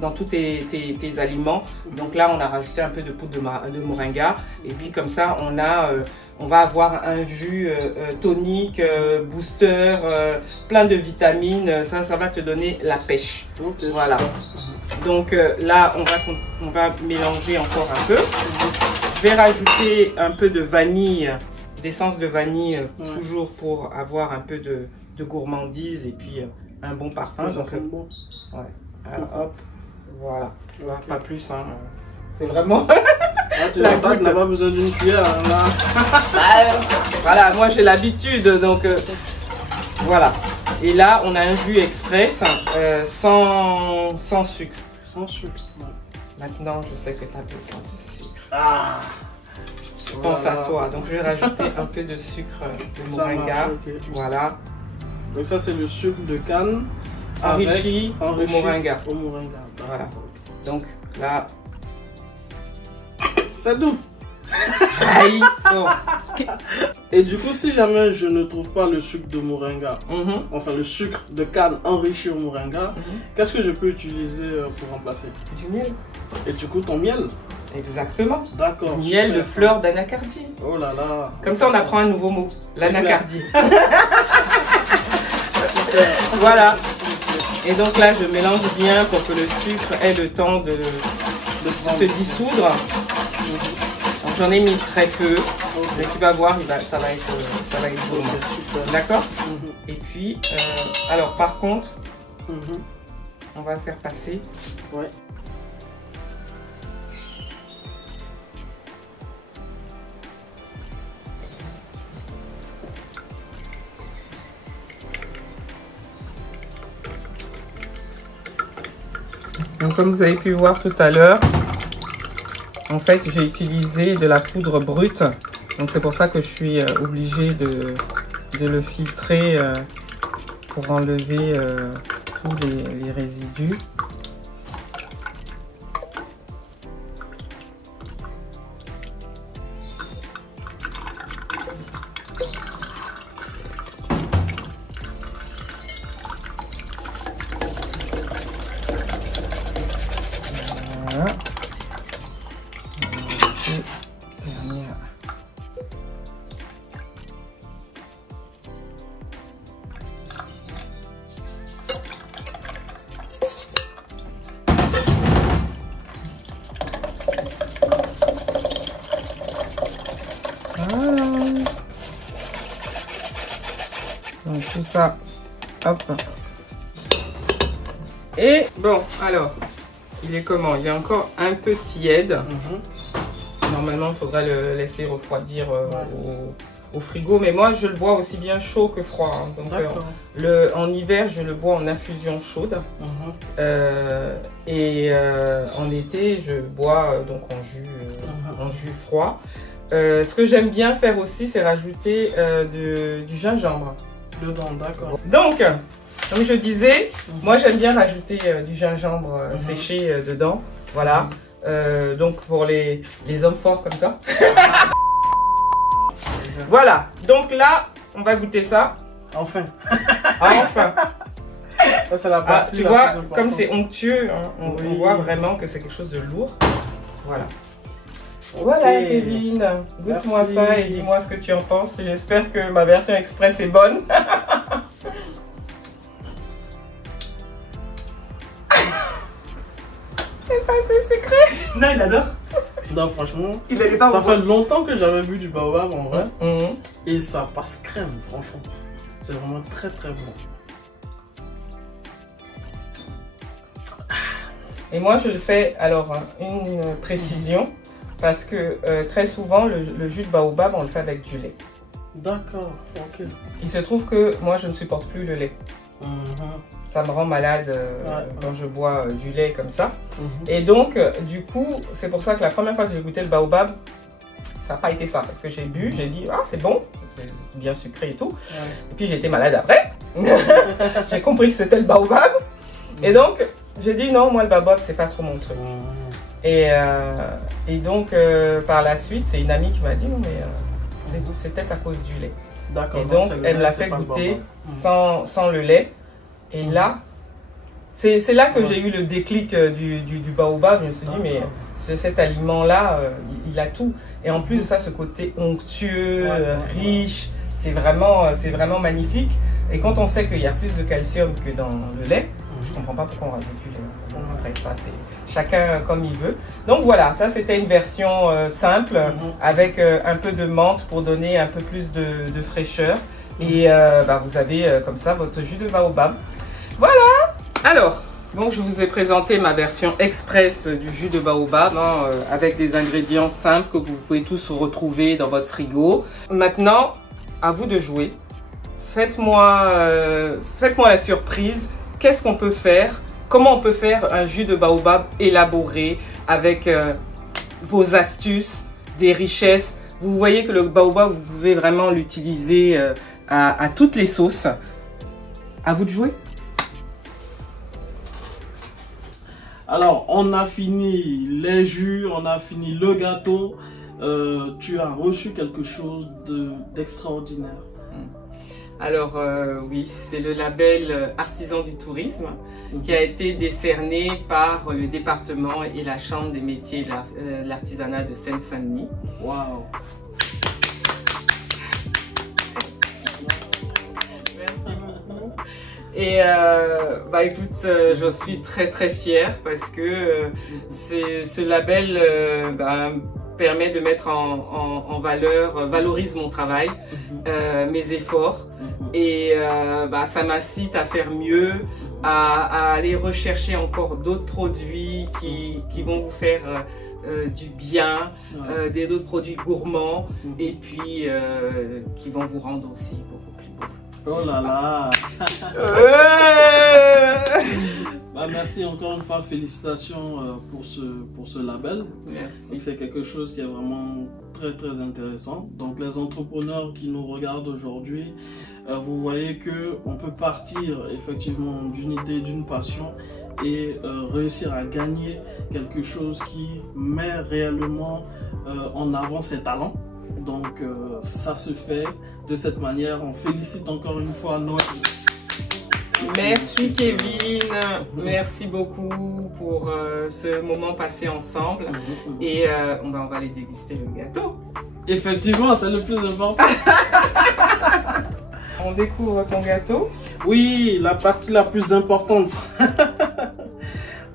Dans tous tes aliments. Donc là, on a rajouté un peu de poudre de moringa. Et puis comme ça, on va avoir un jus tonique, booster, plein de vitamines. Ça va te donner la pêche. Okay. Voilà. Donc là, on va mélanger encore un peu. Je vais rajouter un peu de vanille, d'essence de vanille, toujours pour avoir un peu de gourmandise et puis un bon parfum. Ça sent bon. Ouais. Alors, hop, voilà, pas plus, hein. C'est vraiment tu n'as pas besoin d'une cuillère là. Voilà, moi j'ai l'habitude, donc voilà. Et là, on a un jus express sans sucre. Sans sucre. Ouais. Maintenant, je sais que tu as besoin de sucre. Ah, je pense à toi, donc je vais rajouter un peu de sucre de moringa. Okay. Voilà. Donc ça, c'est le sucre de canne. Enrichi au moringa. Voilà. Donc là, c'est doux. Aïe. Bon. Et du coup, si jamais je ne trouve pas le sucre de moringa, enfin le sucre de canne enrichi au moringa, qu'est-ce que je peux utiliser pour remplacer? Du miel. Et du coup, ton miel? Exactement. D'accord. Miel de fleurs d'anacardie. Oh là là. Comme ça, on apprend un nouveau mot. L'anacardie. Voilà. Et donc là, je mélange bien pour que le sucre ait le temps de se dissoudre. Donc j'en ai mis très peu. Mais tu vas voir, ça va être gourmand. D'accord. Et puis, alors par contre, on va faire passer. Ouais. Donc comme vous avez pu voir tout à l'heure, en fait j'ai utilisé de la poudre brute. Donc c'est pour ça que je suis obligée de le filtrer pour enlever tous les résidus. Voilà. Dernière. Voilà. Donc tout ça, hop. Et bon, alors, il est comment? Il est encore un peu tiède. Normalement, il faudrait le laisser refroidir au frigo. Mais moi, je le bois aussi bien chaud que froid. Hein. Donc, en hiver, je le bois en infusion chaude. Et en été, je le bois donc en jus froid. Ce que j'aime bien faire aussi, c'est rajouter du gingembre. Dedans, d'accord. Donc, comme je disais, moi j'aime bien rajouter du gingembre séché dedans. Voilà. Donc pour les hommes forts comme ça. Voilà. Donc là, on va goûter ça. Enfin. Enfin. Ça, c'est la partie tu vois, comme c'est onctueux, hein, on voit vraiment que c'est quelque chose de lourd. Voilà. Voilà, Kevin, goûte-moi ça et dis-moi ce que tu en penses. J'espère que ma version express est bonne. C'est pas assez sucré. Non, il adore. Non, franchement, il allait pas. Ça fait longtemps que j'avais bu du baobab en vrai. Et ça passe crème, franchement. C'est vraiment très très bon. Et moi, je le fais, alors, une précision, parce que très souvent, le jus de baobab, on le fait avec du lait. D'accord, ok. Il se trouve que moi, je ne supporte plus le lait. Ça me rend malade quand je bois du lait comme ça. Et donc, du coup, c'est pour ça que la première fois que j'ai goûté le baobab, ça n'a pas été ça. Parce que j'ai bu, j'ai dit, ah, c'est bon, c'est bien sucré et tout. Et puis, j'ai été malade après. J'ai compris que c'était le baobab. Et donc, j'ai dit, non, moi, le baobab, c'est pas trop mon truc. Et donc, par la suite, c'est une amie qui m'a dit, non, mais c'est peut-être à cause du lait. Et donc, elle me l'a fait goûter sans le lait. Et là, c'est là que j'ai eu le déclic du baobab. Je me suis dit, mais cet aliment-là, il a tout. Et en plus de ça, ce côté onctueux, riche, c'est vraiment magnifique. Et quand on sait qu'il y a plus de calcium que dans le lait, je ne comprends pas pourquoi on rajoute du lait. Bon, après, ça, c'est chacun comme il veut. Donc voilà, ça c'était une version simple avec un peu de menthe pour donner un peu plus de fraîcheur. Et vous avez comme ça votre jus de baobab. Voilà. Alors, bon, je vous ai présenté ma version express du jus de baobab avec des ingrédients simples que vous pouvez tous retrouver dans votre frigo. Maintenant, à vous de jouer. Faites-moi la surprise. Qu'est-ce qu'on peut faire? Comment on peut faire un jus de baobab élaboré avec vos astuces, des richesses? Vous voyez que le baobab, vous pouvez vraiment l'utiliser à toutes les sauces. À vous de jouer. Alors, on a fini les jus, on a fini le gâteau. Tu as reçu quelque chose d'extraordinaire. Alors oui, c'est le label Artisan du tourisme qui a été décerné par le département et la Chambre des métiers et l'artisanat de Seine-Saint-Denis. Waouh! Merci beaucoup. Et écoute, je suis très fière parce que ce label permet de mettre en valeur, valorise mon travail, mes efforts, et ça m'incite à faire mieux, à aller rechercher encore d'autres produits qui vont vous faire du bien, d'autres produits gourmands, et puis qui vont vous rendre aussi beaucoup plus beau. Oh là là! Merci encore une fois, félicitations pour ce label. Merci. C'est quelque chose qui est vraiment très intéressant. Donc les entrepreneurs qui nous regardent aujourd'hui, vous voyez que on peut partir effectivement d'une idée, d'une passion et réussir à gagner quelque chose qui met réellement en avant ses talents. Donc ça se fait de cette manière. On félicite encore une fois Noël. Merci Kevin, merci beaucoup pour ce moment passé ensemble. Et on va aller déguster le gâteau. Effectivement, c'est le plus important. On découvre ton gâteau. Oui, la partie la plus importante.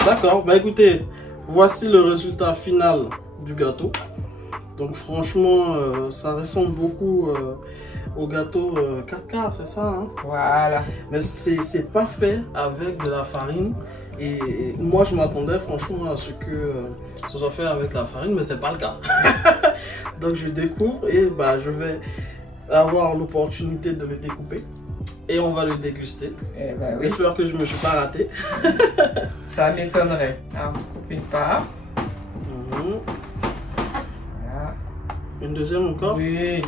D'accord, écoutez, voici le résultat final du gâteau. Donc franchement, ça ressemble beaucoup au gâteau 4 quarts, c'est ça, hein? Voilà. Mais c'est pas fait avec de la farine. Et moi, je m'attendais franchement à ce que ça soit fait avec la farine, mais c'est pas le cas. Donc je découvre et je vais avoir l'opportunité de le découper. Et on va le déguster. Oui. J'espère que je me suis pas raté. Ça m'étonnerait. Alors, on coupe une part. Voilà. Une deuxième encore? Oui.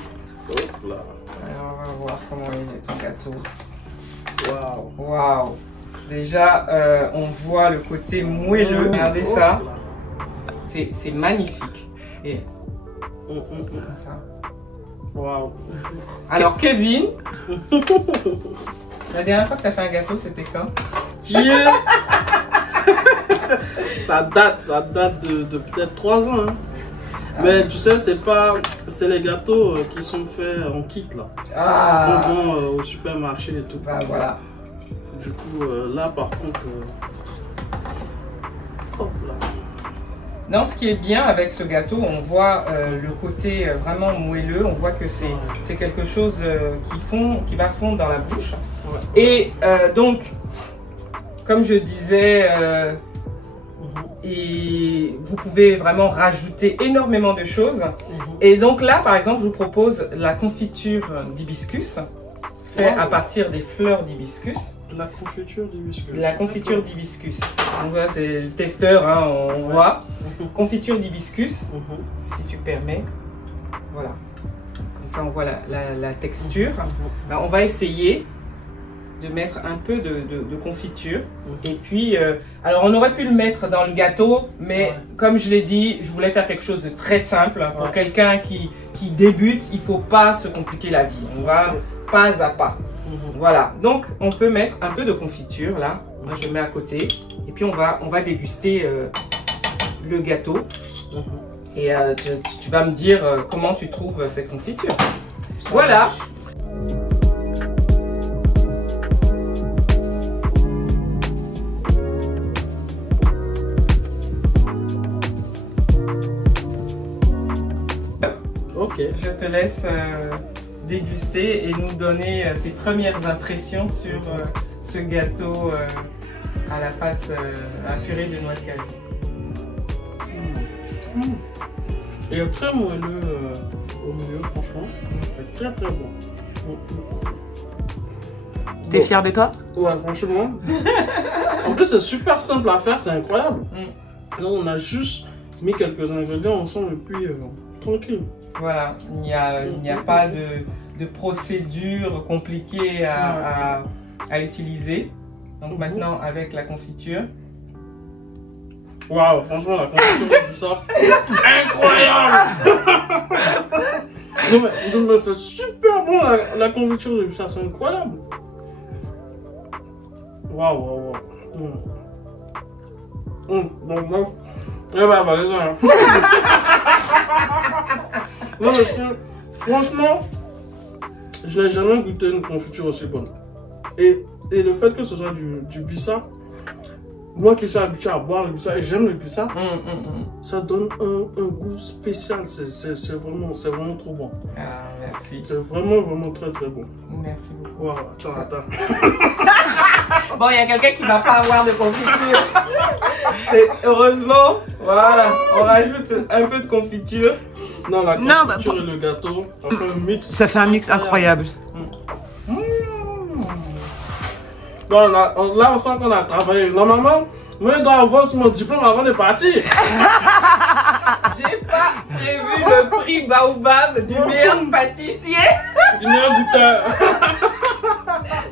Hop là. Alors, on va voir comment il est ton gâteau. Waouh. Waouh. Déjà, on voit le côté moelleux. Regardez ça. C'est magnifique. Et ça. Waouh. Alors, Kevin, la dernière fois que tu as fait un gâteau, c'était quand? Yeah. Ça date de peut-être 3 ans. Hein. Mais tu sais, c'est les gâteaux qui sont faits en kit là. On vend au supermarché et tout. Voilà. Du coup, là par contre, hop là. Non, ce qui est bien avec ce gâteau, on voit le côté vraiment moelleux. On voit que c'est quelque chose qui va fondre dans la bouche. Ouais. Et donc, comme je disais Et vous pouvez vraiment rajouter énormément de choses. Et donc là, par exemple, je vous propose la confiture d'hibiscus, faite à partir des fleurs d'hibiscus. La confiture d'hibiscus. La confiture d'hibiscus. Donc là, c'est le testeur, hein, on voit. Confiture d'hibiscus, si tu permets. Voilà. Comme ça, on voit la texture. Alors, on va essayer de mettre un peu de confiture. Et puis, alors on aurait pu le mettre dans le gâteau, mais comme je l'ai dit, je voulais faire quelque chose de très simple. Pour quelqu'un qui débute, il ne faut pas se compliquer la vie. On va pas à pas. Voilà, donc on peut mettre un peu de confiture là. Moi je mets à côté. Et puis on va déguster le gâteau. Et tu vas me dire comment tu trouves cette confiture. Voilà. Ok. Je te laisse déguster et nous donner tes premières impressions sur ce gâteau à la pâte à purée de noix de cajou. Il est très moelleux au milieu, franchement. Très très bon. T'es fier de toi? Ouais, franchement. En plus, c'est super simple à faire, c'est incroyable. Là, on a juste mis quelques ingrédients ensemble et puis tranquille. Voilà, il n'y a pas de procédure compliquée à utiliser. Donc maintenant, avec la confiture. Waouh, franchement, la confiture de tout ça, incroyable. Non mais c'est super bon la confiture de tout ça, c'est incroyable. Waouh. Bon. Eh ben, allez là. Non mais franchement, je n'ai jamais goûté une confiture aussi bonne. Et le fait que ce soit du bissap, moi qui suis habitué à boire le bissap et j'aime le bissap, ça donne un goût spécial. C'est vraiment trop bon. Ah, merci. C'est vraiment très très bon. Merci beaucoup. Wow, attends. Bon, il y a quelqu'un qui ne va pas avoir de confiture. Heureusement, voilà, on rajoute un peu de confiture. Non, la confiture et le gâteau, on fait un mix. Ça fait un mix incroyable. Bon, là, on sent qu'on a travaillé. Normalement, moi, je dois avoir mon diplôme avant de partir. J'ai pas prévu le prix Baobab du meilleur pâtissier. Du meilleur goûteur.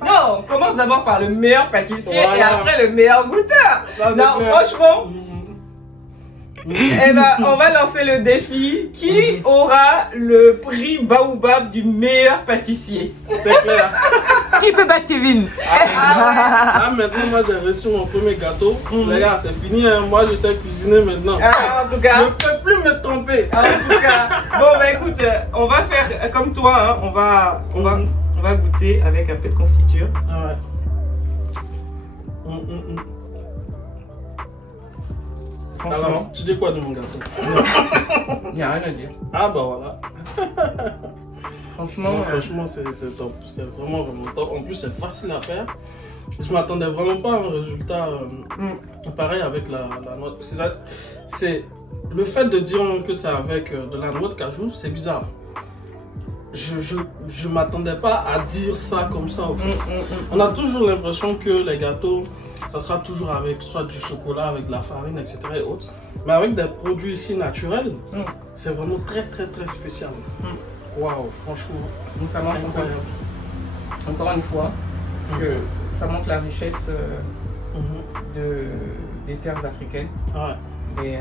Non, on commence d'abord par le meilleur pâtissier Voilà. et après le meilleur goûteur. Ça, Non, clair. franchement, eh ben, on va lancer le défi. Qui aura le prix Baobab du meilleur pâtissier? C'est clair. Qui peut battre Kevin? Là, maintenant, moi, j'ai reçu mon premier gâteau. Les gars, c'est fini. Hein. Moi, je sais cuisiner maintenant. En tout Je cas, ne peux plus me tromper. en tout cas, bon bah écoute, on va faire comme toi, hein, on va goûter avec un peu de confiture. Ah ouais. Franchement, Alors, tu dis quoi de mon gâteau? il n'y a rien à dire. Ah bah voilà. Franchement, Non, franchement, c'est top. C'est vraiment top. En plus, c'est facile à faire. Je m'attendais vraiment pas à un résultat pareil avec la noix. C'est le fait de dire que c'est avec de la noix de cajou, c'est bizarre. Je m'attendais pas à dire ça comme ça. En fait. On a toujours l'impression que les gâteaux, ça sera toujours avec soit du chocolat, avec de la farine, etc. et autres. Mais avec des produits ici naturels, c'est vraiment très très très spécial. Waouh, franchement. donc ça montre Incroyable. encore une fois que ça montre la richesse des terres africaines. Ouais. Et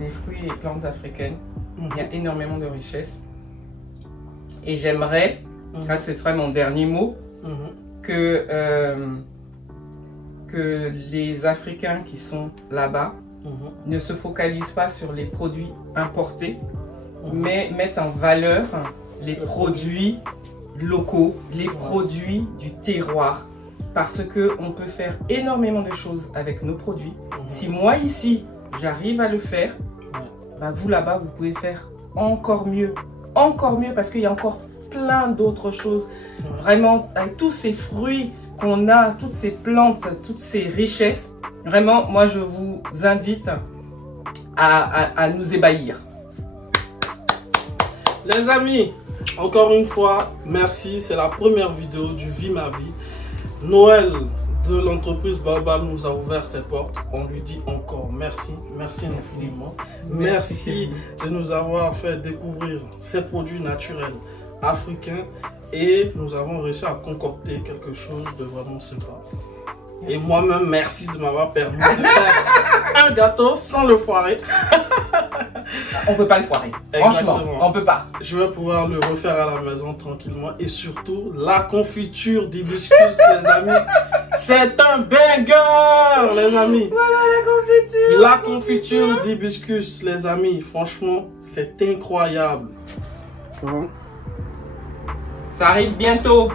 les fruits et les plantes africaines, il y a énormément de richesse. Et j'aimerais, là ce serait mon dernier mot, que les Africains qui sont là-bas ne se focalisent pas sur les produits importés, mais mettent en valeur les produits locaux, les produits du terroir. Parce qu'on peut faire énormément de choses avec nos produits. Si moi ici, j'arrive à le faire, bah vous là-bas, vous pouvez faire encore mieux parce qu'il y a encore plein d'autres choses. Vraiment, avec tous ces fruits qu'on a, toutes ces plantes, toutes ces richesses, Vraiment, moi, je vous invite à nous ébahir. Les amis, encore une fois, merci. C'est la première vidéo du Vie ma vie. Noël de l'entreprise Baobab nous a ouvert ses portes. On lui dit encore merci. Merci infiniment. Merci de nous avoir fait découvrir ces produits naturels africains. Et nous avons réussi à concocter quelque chose de vraiment sympa. Et moi-même, merci de m'avoir permis de faire un gâteau sans le foirer. On peut pas le foirer. Franchement, on peut pas. Je vais pouvoir le refaire à la maison tranquillement. Et surtout, la confiture d'hibiscus, les amis. C'est un banger, les amis. Voilà la confiture. La confiture d'hibiscus, les amis. Franchement, c'est incroyable. Ça arrive bientôt.